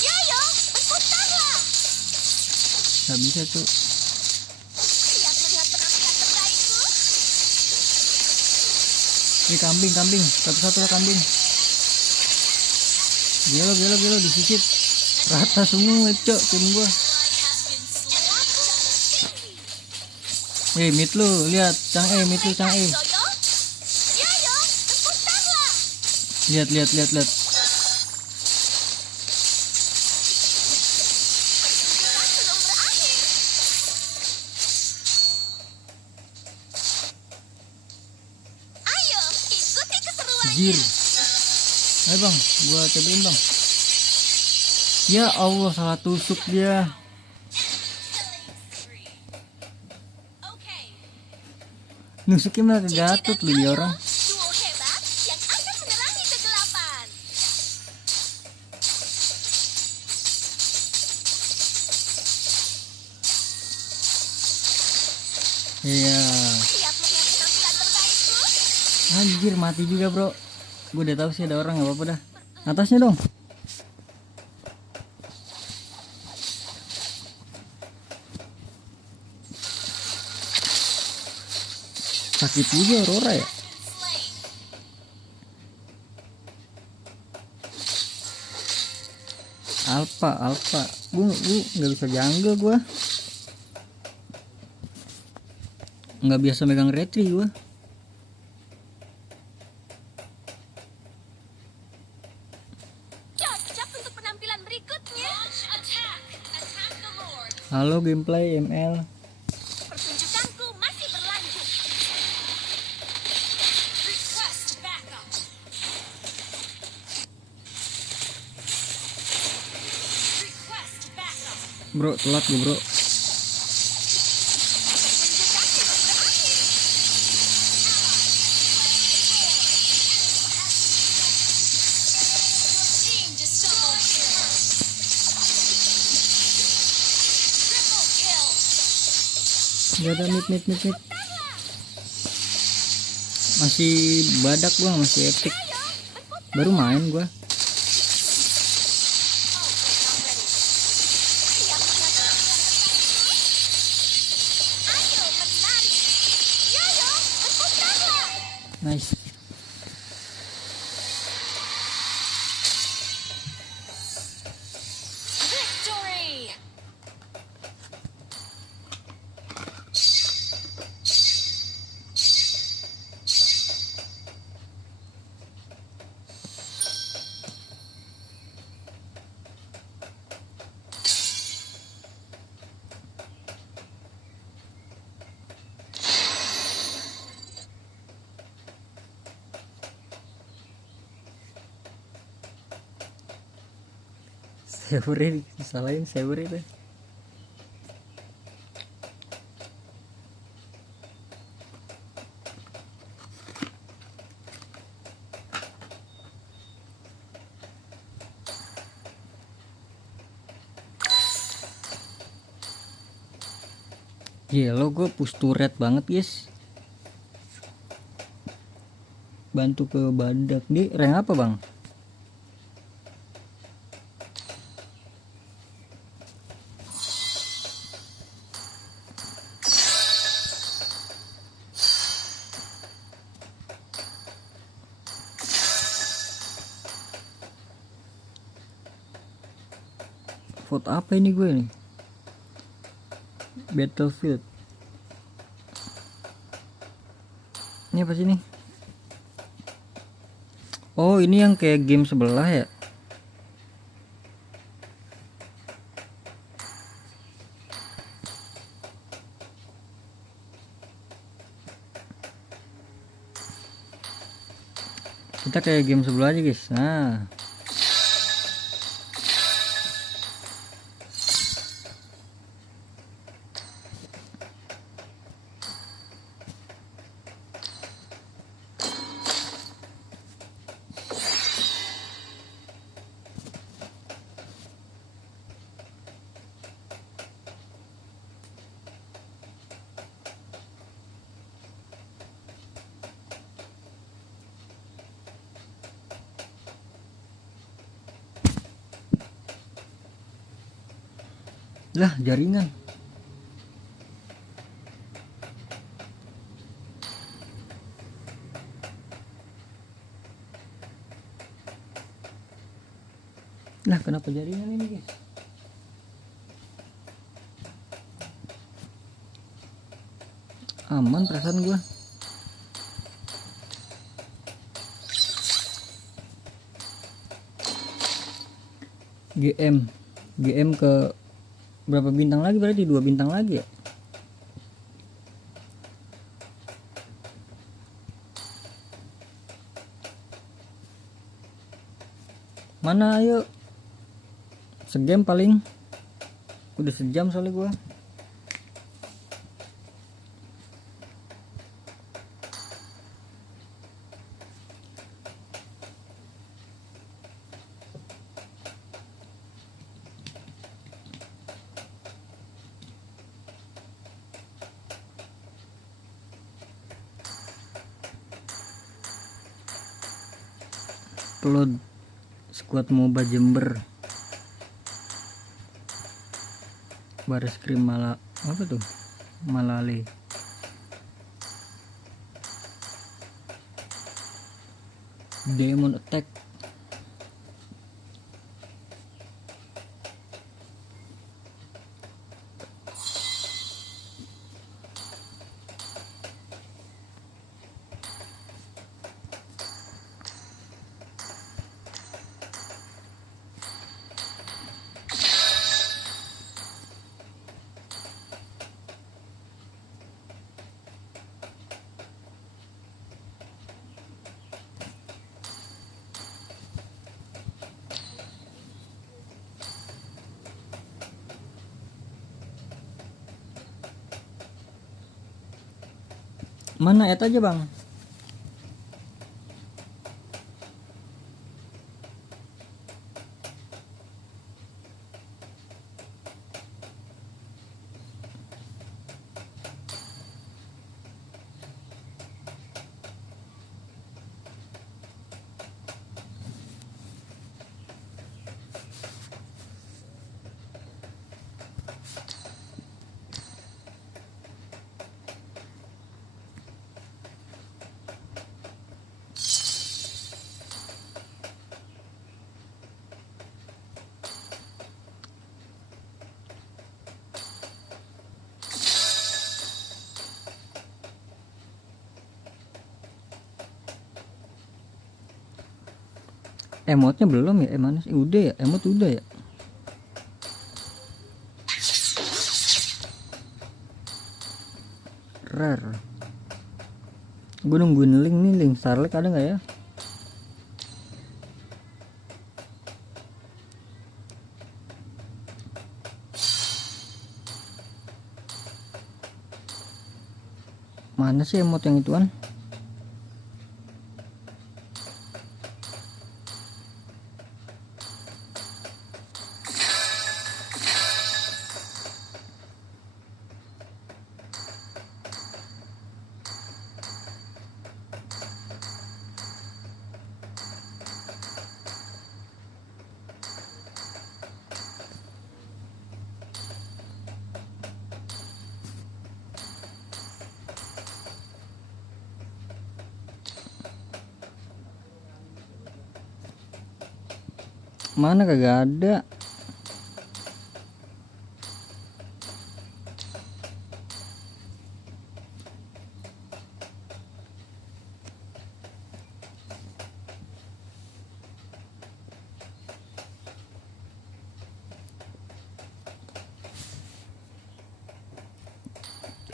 Yoyo, berputarlah. Gak bisa tuh. Siap melihat penampilan terbaikku? Ini kambing. Satu-satu lah kambing. Gelo disisip. Rata semua cok tim gua. Mid lu lihat Cang mid lu Cang Yoyo, Yoyo, berputarlah. Lihat. Pertunjukan belum berakhir. Ayo, ikuti keseruannya. Jir. Ayo bang, gua cobain bang. Ya Allah salah tusuk dia. Nusuknya malah ke Gatot lu dia orang. Duo hebat yang akan menerangi kegelapan. Iya. Siap melihat penampilan terbaikku? Anjir mati juga bro. Gue udah tahu sih ada orang, nggak apa-apa dah. Atasnya dong. Sakit juga Aurora ya. Alpha. Gue nggak bisa jungle gue. Nggak biasa megang retri gue. Cocok untuk penampilan berikutnya. Halo gameplay ML. Pertunjukanku masih berlanjut. Request backup. Request backup. Bro telat gue bro. Team destroyed. Triple kill. Gak ada mid. Masih badak gua, masih epic. Baru main gua. Ayo menari. Yoyo, berputarlah. Nice. Victory. Sabre disalahin Sabre deh. Lo gue push turret banget guys. Bantu ke badak. Di rank apa bang? Vote apa ini gue nih? Battlefield. Ini apa sih nih? Oh ini yang kayak game sebelah ya. Kita kayak game sebelah aja guys. Nah lah jaringan. Lah kenapa jaringan ini guys? Aman perasaan gua. GM ke berapa bintang lagi, berarti 2 bintang lagi ya. Mana ayo segame paling udah sejam soalnya gua. Upload squad MOBA Jember. Baris krim apa tuh? Malale. Demon Attack. Mana add aja bang? Emotnya belum ya? Mana sih? Udah ya? Emot udah ya? Rare. Gue nungguin link nih, link Starlink ada nggak ya? Mana sih emot yang ituan? Mana kagak ada.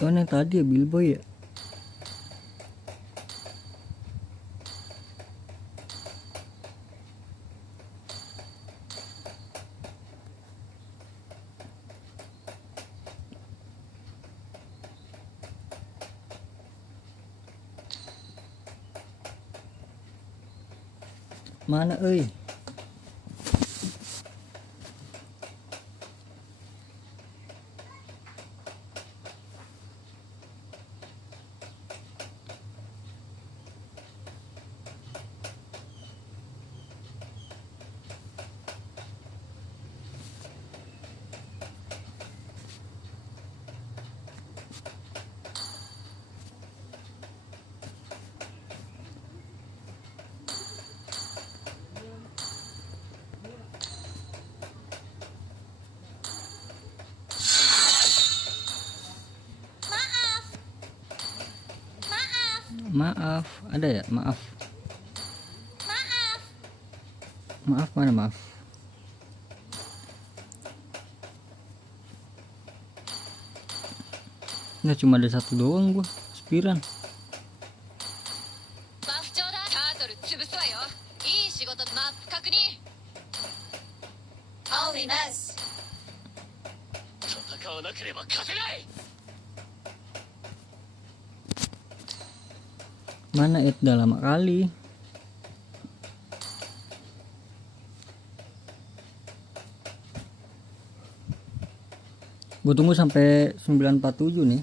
Mana yang tadi ya, Bilbo ya? Mana euy? Maaf, ada ya? Maaf. Maaf mana maaf? Nggak, cuma ada satu doang gua, spiran. バフちょうだい。タートル潰すわよ。いい仕事。マップ確認。Only mess。戦わなければ勝てない。 Mana it udah lama kali. Gue tunggu sampai 947 nih.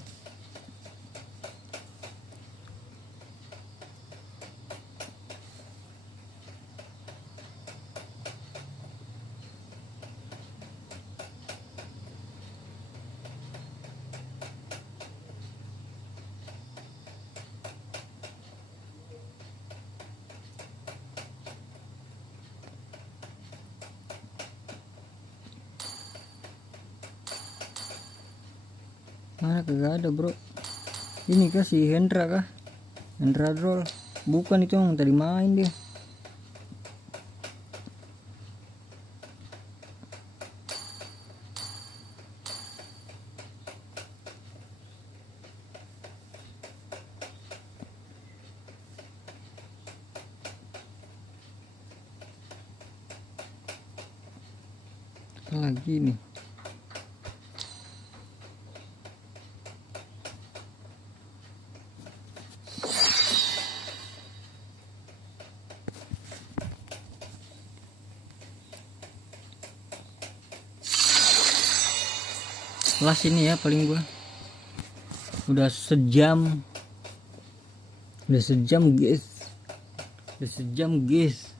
Mana kagak ada bro. Ini kah si Hendra kah? Hendra Droll. Bukan, itu yang tadi main dia. Lagi nih. Las ini ya paling gua udah sejam guys, udah sejam guys.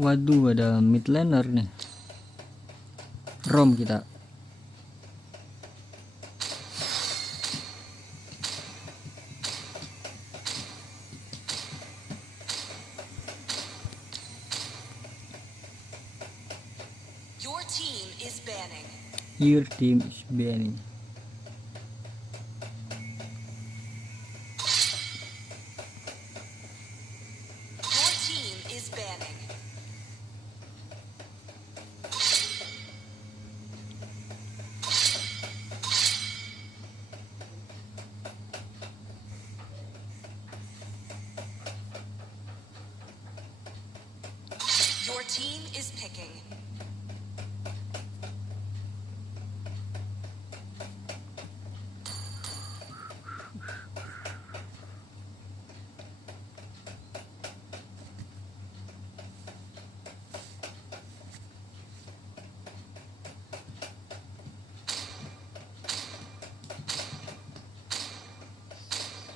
Waduh, ada mid laner nih. Rom kita. Your team is banning. Your team is banning. Your team is banning. Your team is picking.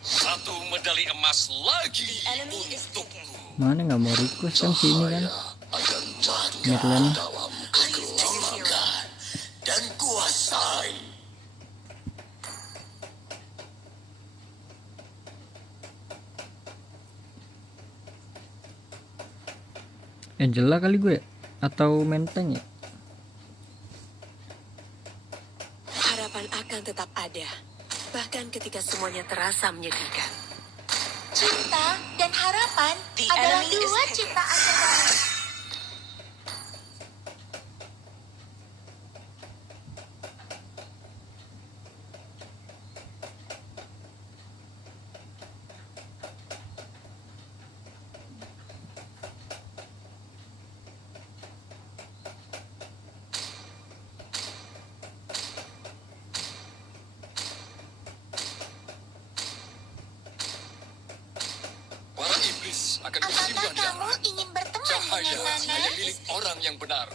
Satu medali emas lagi Enemy is picking. Mana nggak mau request kan sini kan? akan jatuh Midland. dalam Please pick a hero. dan kuasai. Angela kali gue atau Menteng ya? Harapan akan tetap ada, bahkan ketika semuanya terasa menyedihkan. Cinta dan harapan The adalah enemy is dua picking. ciptaan terbaik. Para iblis akan Apakah bersimbah kamu darah. ingin berteman Cahaya dengan Nana? hanya milik orang yang benar.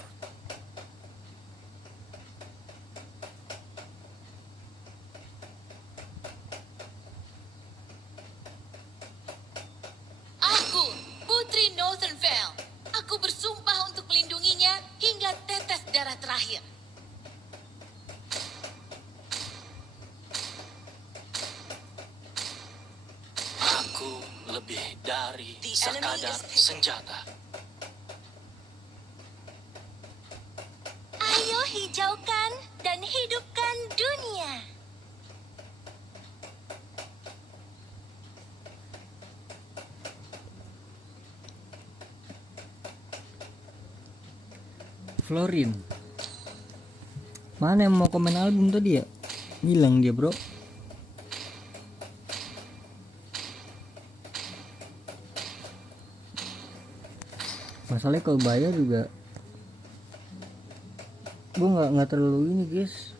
Aku, Putri Northern Vale. Aku bersumpah untuk melindunginya hingga tetes darah terakhir. Aku lebih dari The enemy sekadar is picking. senjata. Ayo hijaukan dan hidupkan dunia. Florin. Mana yang mau komen album tadi ya? Hilang dia bro. Masalahnya kalau bayar juga gue nggak terlalu ini guys.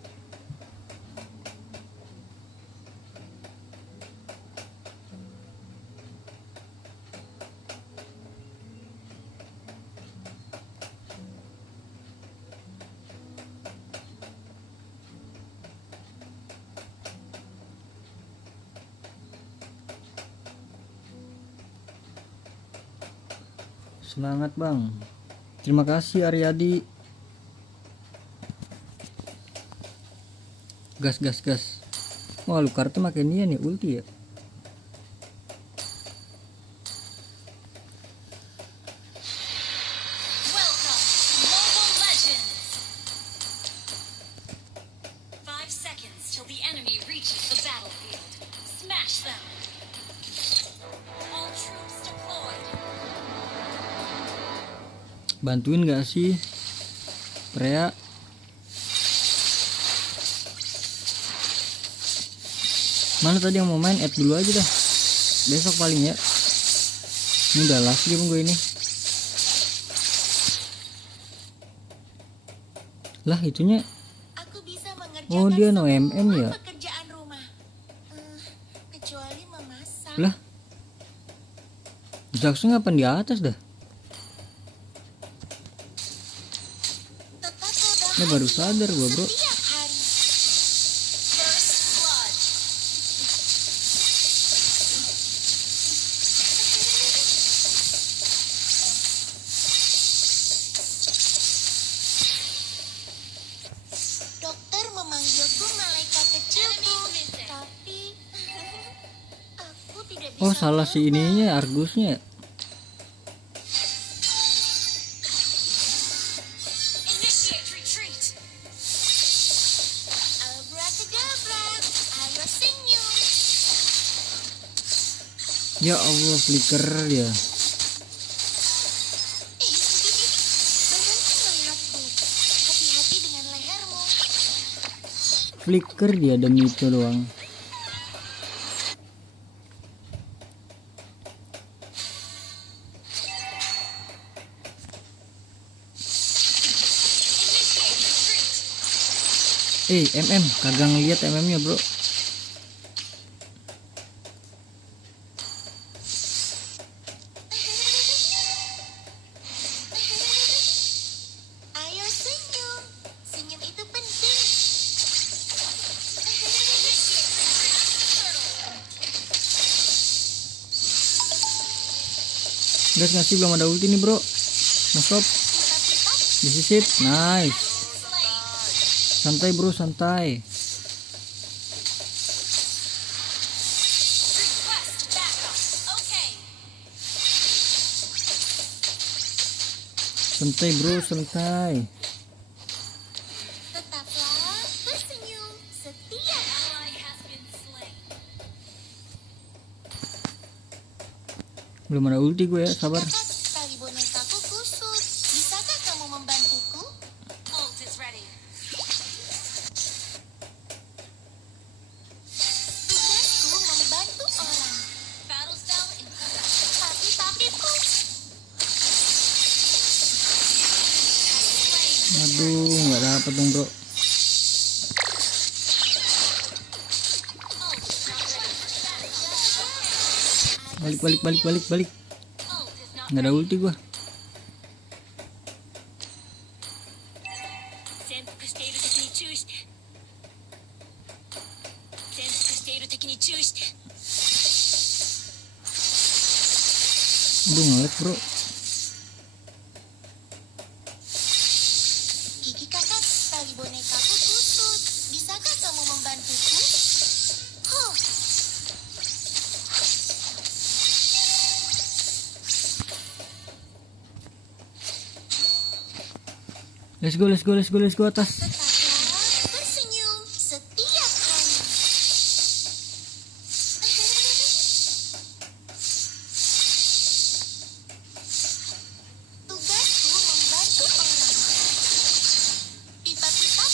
Semangat bang. Terima kasih Aryadi. Gas gas gas. Wah lu kartu makin dia nih ulti ya. Welcome to Mobile Legends. 5 seconds till the enemy reaches the battlefield. Smash them. All troops deployed. Bantuin gak sih Prea? Mana tadi yang mau main? Add dulu aja dah. Besok paling ya. Ini udah last game gue ini. Lah itunya. Aku bisa mengerjakan Oh dia no semua MM ya. pekerjaan rumah. Kecuali memasak. Lah Jackson ngapain di atas dah? Tetap kau Ini baru sadar gua bro. setiap hari. First blood. Oh salah si ininya Argusnya. Initiate retreat. Abracadabra, ayo senyum. Ya Allah flicker ya. Berhenti melihatku. Hati-hati dengan lehermu. Flicker dia demi itu doang. MM kagak ngeliat MM-nya bro. Ayo senyum. Senyum itu penting. Guys ngasih belum ada ulti nih bro. Masuk. Disisip. Nice. Santai bro santai. Request backup. Okay. Santai bro santai. Tetaplah tersenyum setiap Ally has been slain. Belum ada ulti gue ya sabar. kakak. Tali bonekaku kusut. Bisakah kamu membantuku? Ult is ready. Tugasku membantu orang. Battle spell in cooldown. Tapi-tapiku. Aduh nggak dapet dong bro. Ult is not ready. Balik. Ult is not Nggak ada ulti gue. 潜伏している敵に注意して。潜伏している敵に注意して。 Aduh ngelag bro. Gigi kakak, tali bonekaku kusut. Bisakah kamu membantuku? Huh. Let's go atas. Tetaplah tersenyum setiap hari. Tugasku membantu orang. Pipa-pipa.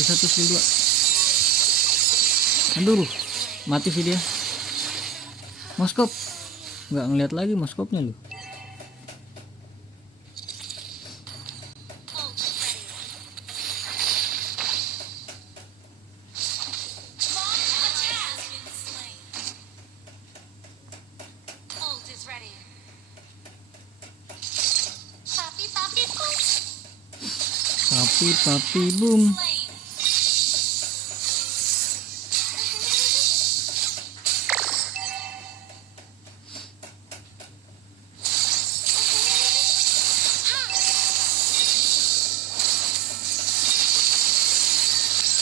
Satu skill 2. Aduh mati sih dia. Moskop. Nggak ngeliat lagi moskopnya lu. Ult is ready. Long attack has been slain. Ult is ready. Papi-papiku. Papi boom. Slain.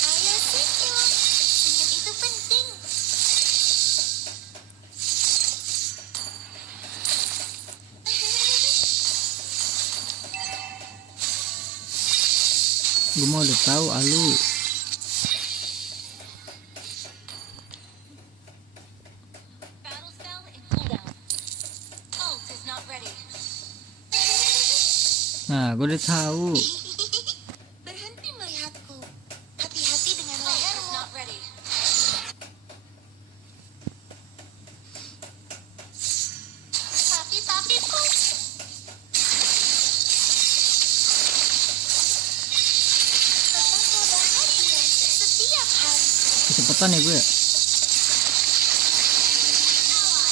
Ayo senyum. Senyum itu penting. Gue mau udah tahu alu. Battle spell in cooldown. Ult is not ready. Nah gue udah tahu. Berhenti melihatku. Hati-hati dengan Ult is lehermu. not ready. Papi-papiku. Tetaplah bahagia setiap hari. Kecepatan ya gue ya. Ally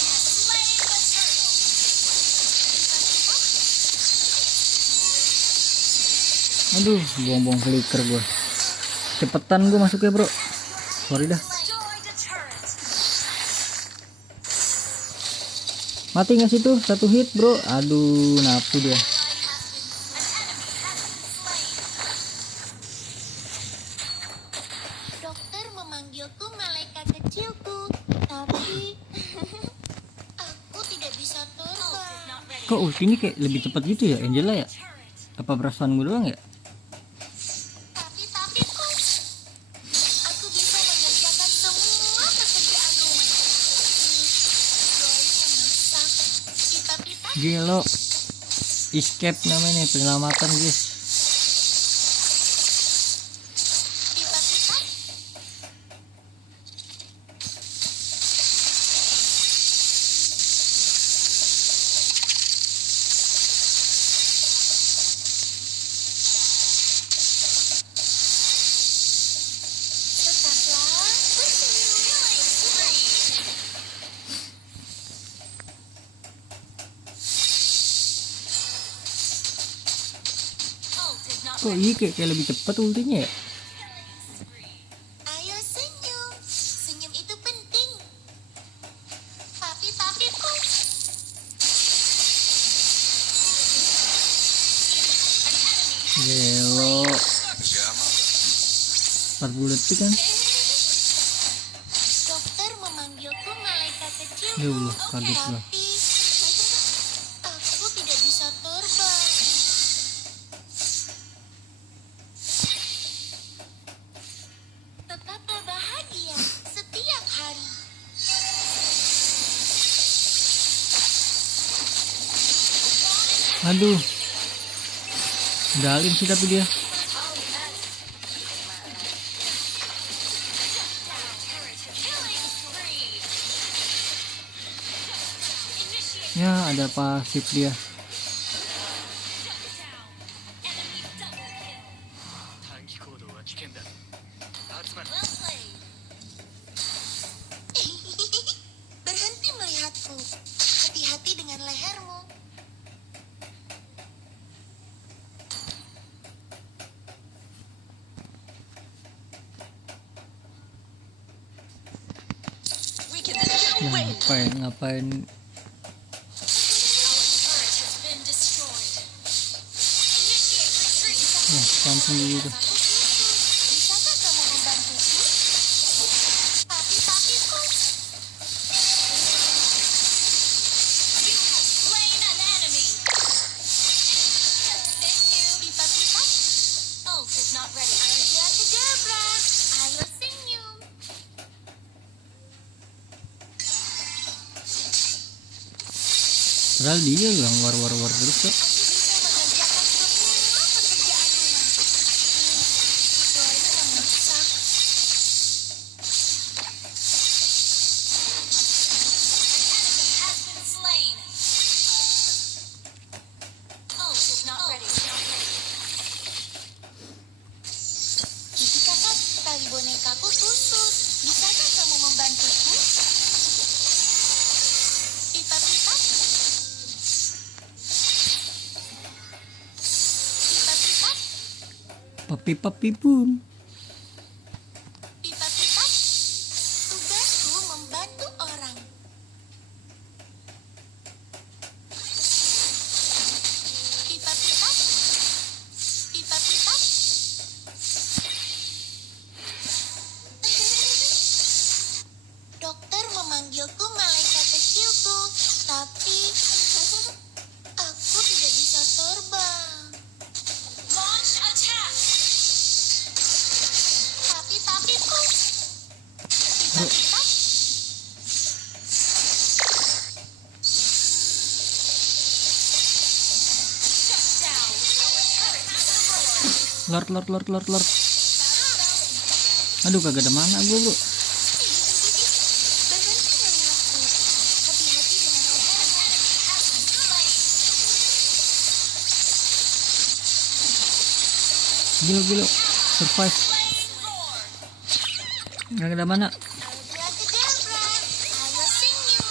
has slain the turtle. Aduh buang-buang flicker gue. Cepetan gue masuknya bro. Sorry dah. Destroy the turret. Mati nggak sih tuh? Satu hit bro. Aduh nafsu dia. Dokter memanggilku malaikat kecilku, tapi Kok ulti ini kayak lebih cepat gitu ya Angela ya? Apa perasaan gue doang ya? Tapi papiku, aku bisa mengerjakan semua pekerjaan rumah. Roy memasak. Pipa-pipa, Gelo. Escape namanya, penyelamatan guys. pipa-pipa. Tetaplah bersenyum. Ult is not Kok iya kayak lebih cepat ultinya ya? Ayo senyum. Senyum itu penting. Papiku. Gelo. 40 detik kan? Dokter memanggilku malaikat kecil. Ya Allah, kaget gua. Tapi aku tidak bisa terbang. Tetaplah bahagia setiap hari. Aduh. Dalim sih tapi dia. Ya ada pasif dia. Berhenti melihatku. Hati-hati dengan lehermu. Ya, ngapain ya langsung gitu. Bisakah kamu membantuku? Papiku. Pipa-pipa. Ult is not ready. Abracadabra. Ayo senyum. Padahal dia yang war terus kok. Aku bisa mengerjakan semua pekerjaan rumah. Roy memasak. Has been slain. Ult is not ready. Kiki kakak, tali bonekaku kusut. Bisakah kamu membantuku? Pipa-pipa. Pipa-pipa. Papi pun. Pipa-pipa. Tugasku membantu orang. Pipa-pipa. Pipa-pipa. Dokter memanggilku malaikat kecilku, tapi aku tidak bisa terbang. Launch attack. Papiku. Pipa-pipa. Lord. Aduh kagak ada mana gue bro. Berhenti melihatku. Hati-hati dengan lehermu. Gila. Survive. Gak ada mana. Abracadabra. Ayo senyum.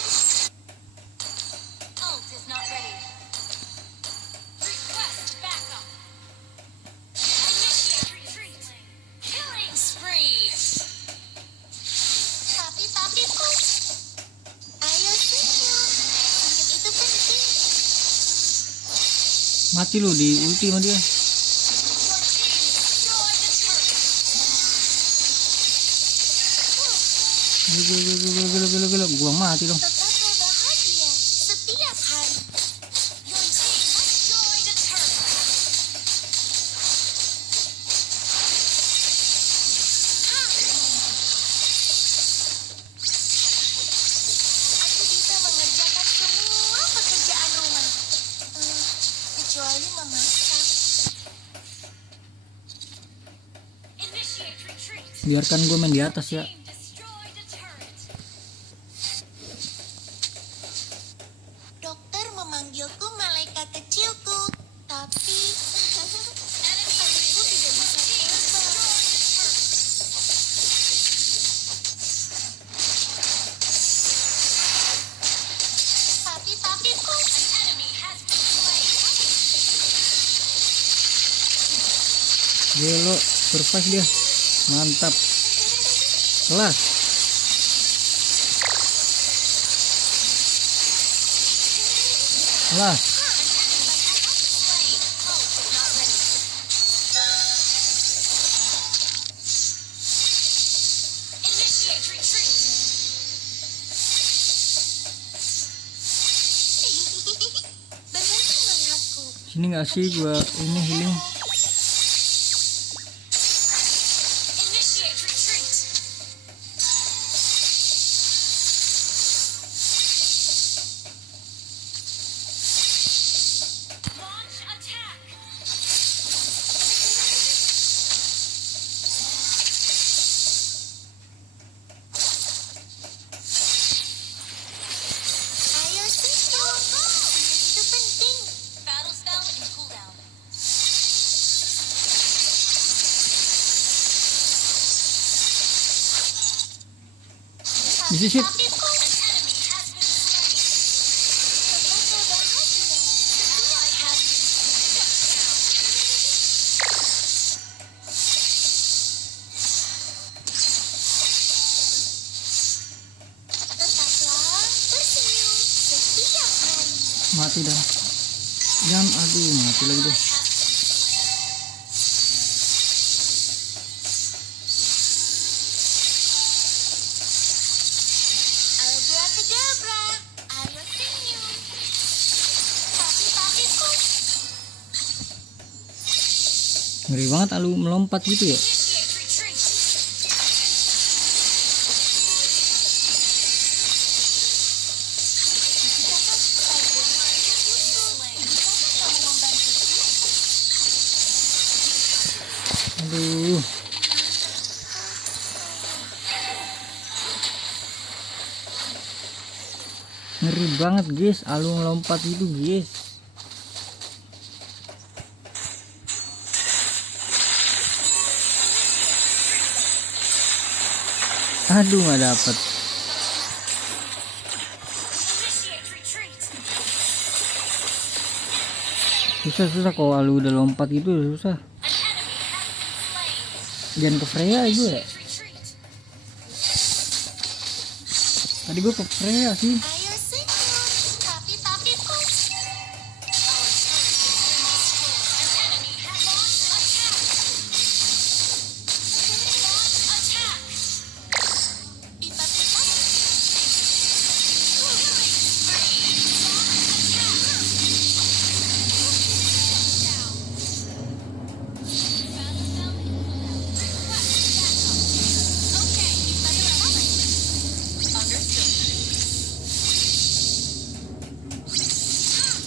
Ult is not ready. Request backup. Initiate retreat. Killing spree. Papiku. Ayo senyum. Senyum itu penting. Mati lu di ulti sama dia. Your team destroyed the turret. Gila. Gua mati dong. Tetaplah bahagia setiap hari. Biarkan gue main di atas ya. Team destroyed a turret. Dokter memanggilku malaikat kecilku, tapi aku tidak bisa terbang. Papiku, An enemy has been slain. Gelo, survive dia. Mantap. Kelas. Kelas. Initiate retreat. berhenti mengaku. Sini nggak sih gua ini healing? Initiate retreat. Launch attack. Ayo senyum, senyum itu penting. Battle spell in cooldown. This is it. Papiku, An enemy has been slain. betapa bahagia. Ally has been shut down. Tetaplah tersenyum setiap hari. Mati dah. Jangan, aduh mati lagi deh. Abracadabra, ayo senyum. Papiku, Ngeri banget Alu melompat gitu ya. Initiate retreat. bisakah saya Slain. bisakah kamu membantuku? Aduh. Ngeri banget guys, Alu ngelompat itu guys. Aduh nggak dapet. Initiate retreat. Susah kalau Alu udah lompat gitu susah. An enemy has been slain. Jangan ke Freya gue ya. Retreat. Tadi gue ke Freya sih. Ayo senyum, papiku. Our turret has been destroyed. An enemy has launched attack. Launch attack. Pipa-pipa,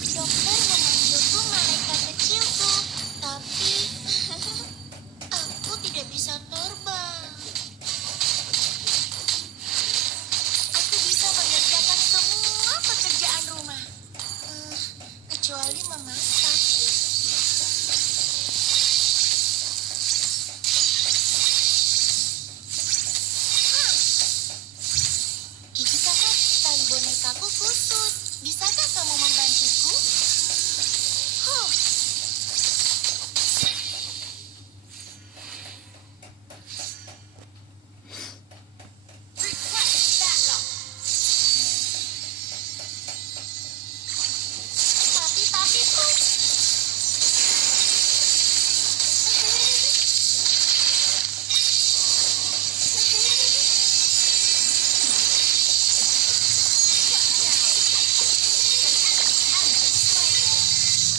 dokter memanggilku malaikat kecilku, tapi aku tidak bisa terbang. Aku bisa mengerjakan semua pekerjaan rumah, kecuali memasak. Bisakah tali bonekaku kusut? Bisakah kamu membantuku? Huh. Request backup. Papiku.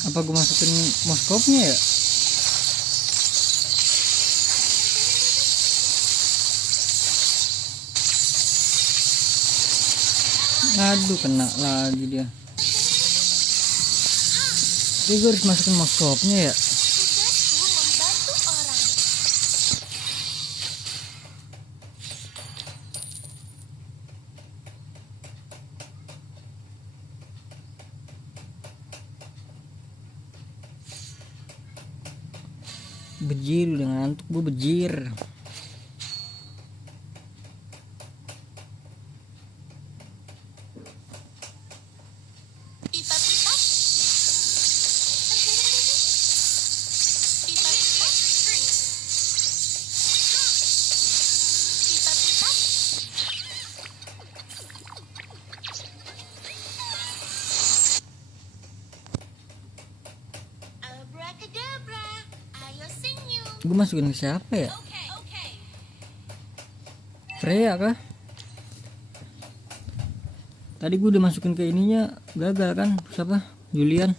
Apa gue masukin moskopnya ya? Aduh kena lagi dia. Jadi gue harus masukin moskopnya ya. Tugasku membantu orang. Bejir, udah ngantuk gue bejir. Pipa pipa. Pipa pipa. Pipa pipa. Abracadabra. Ayo senyum. Gue masukin ke siapa ya? Okay, okay. Freya kah? Tadi gue udah masukin ke ininya, gagal kan? Siapa? Julian.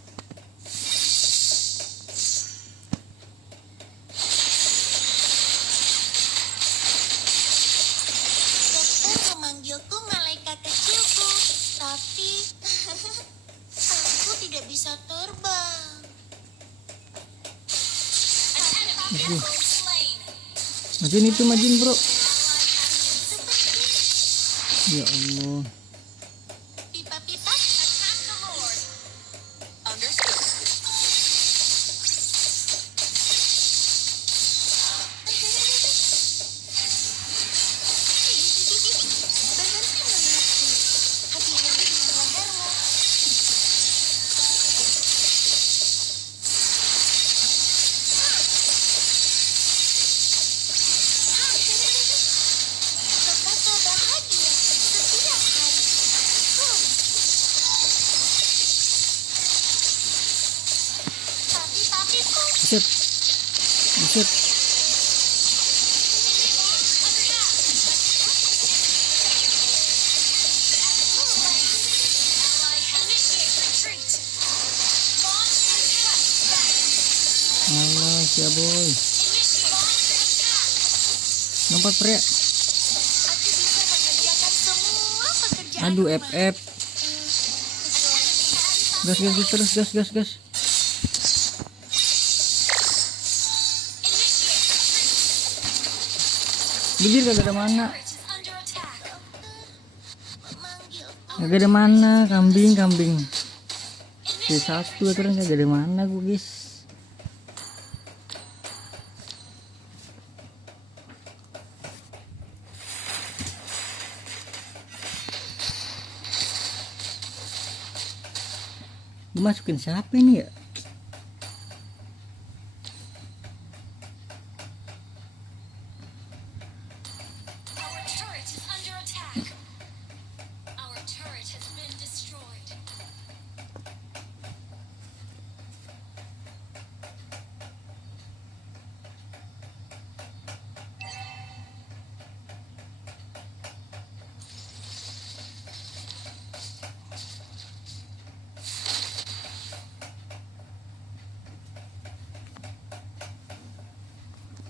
Dokter memanggilku malaikat kecilku, tapi aku tidak bisa terbang. An enemy has been slain. Majin itu, majin bro. Seperti Ya Allah. pipa-pipa. Attack the Lord. Understood. Berhenti mengaku. Hati-hati dengan lehermu. Betapa bahagia setiap hari. Papi-papiku. Buset. Buset. Initiate retreat. Launch attack back. Alah, ya boy. Initiate attack. Nampak Freya. Aku bisa mengerjakan semua pekerjaan Aduh, rumah. FF. Gas, gas, gas, terus, gas, gas, gas. Bejir kagak ada mana. Turret is under attack. Memanggil Kagak ada mana, kambing, kambing. C1 aturan kagak ada mana gue guys. Gue masukin siapa ini ya? Our turret is under attack. Our turret has been destroyed.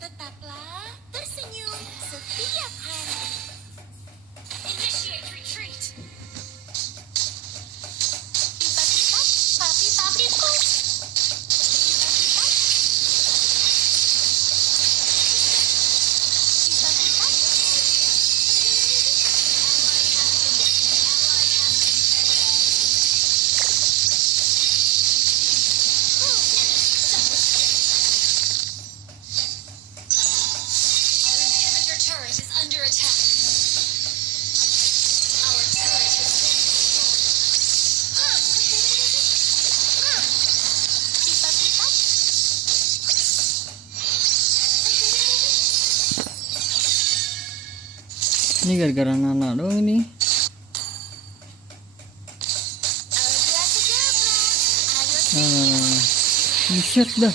tetaplah tersenyum setiap hari. Initiate retreat. Pipa-pipa, papi-papiku. Pipa-pipa. Pipa-pipa. Our inhibitor turret is under attack. Our turret has been destroyed. Pipa-pipa. Ini gara-gara Nana doang ini. Abracadabra. Ayo Buset dah.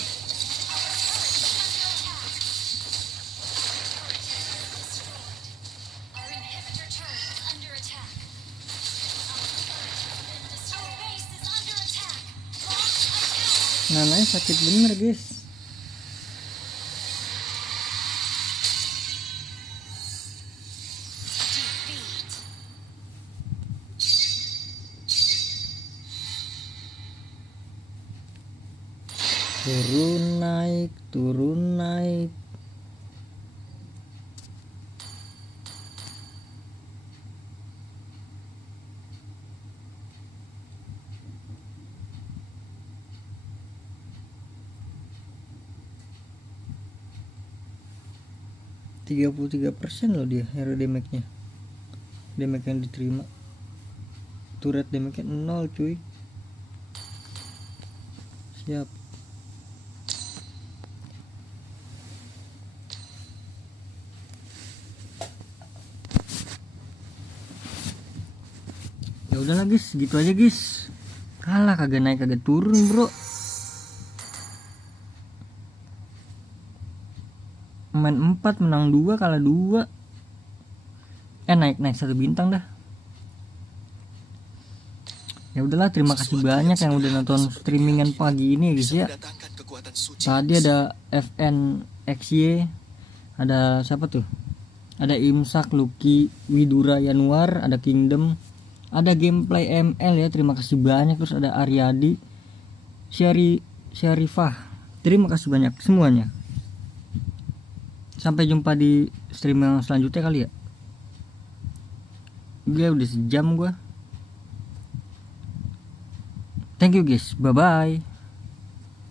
Our inhibitor turret is under attack. Our base is under attack. Launch attack. Nananya sakit bener guys. Defeat. Turun naik, turun naik. 33% loh dia hero damage-nya. Damage yang diterima. Turret damage-nya 0 cuy. Siap. Ya udahlah guys, gitu aja guys. Kalah kagak naik kagak turun, bro. Main 4 menang 2 kalah 2. Naik 1 bintang dah. Ya udahlah, terima kasih banyak yang udah nonton streamingan pagi ini guys ya. Mendatangkan kekuatan suci. Tadi ada FNXY, ada siapa tuh? Ada Imsak, Lucky, Widura, Yanuar, ada Kingdom, ada Gameplay ML ya, terima kasih banyak. Terus ada Aryadi, Syarifah, terima kasih banyak semuanya. Sampai jumpa di stream yang selanjutnya kali ya. Gila udah sejam gua. Thank you guys, bye bye.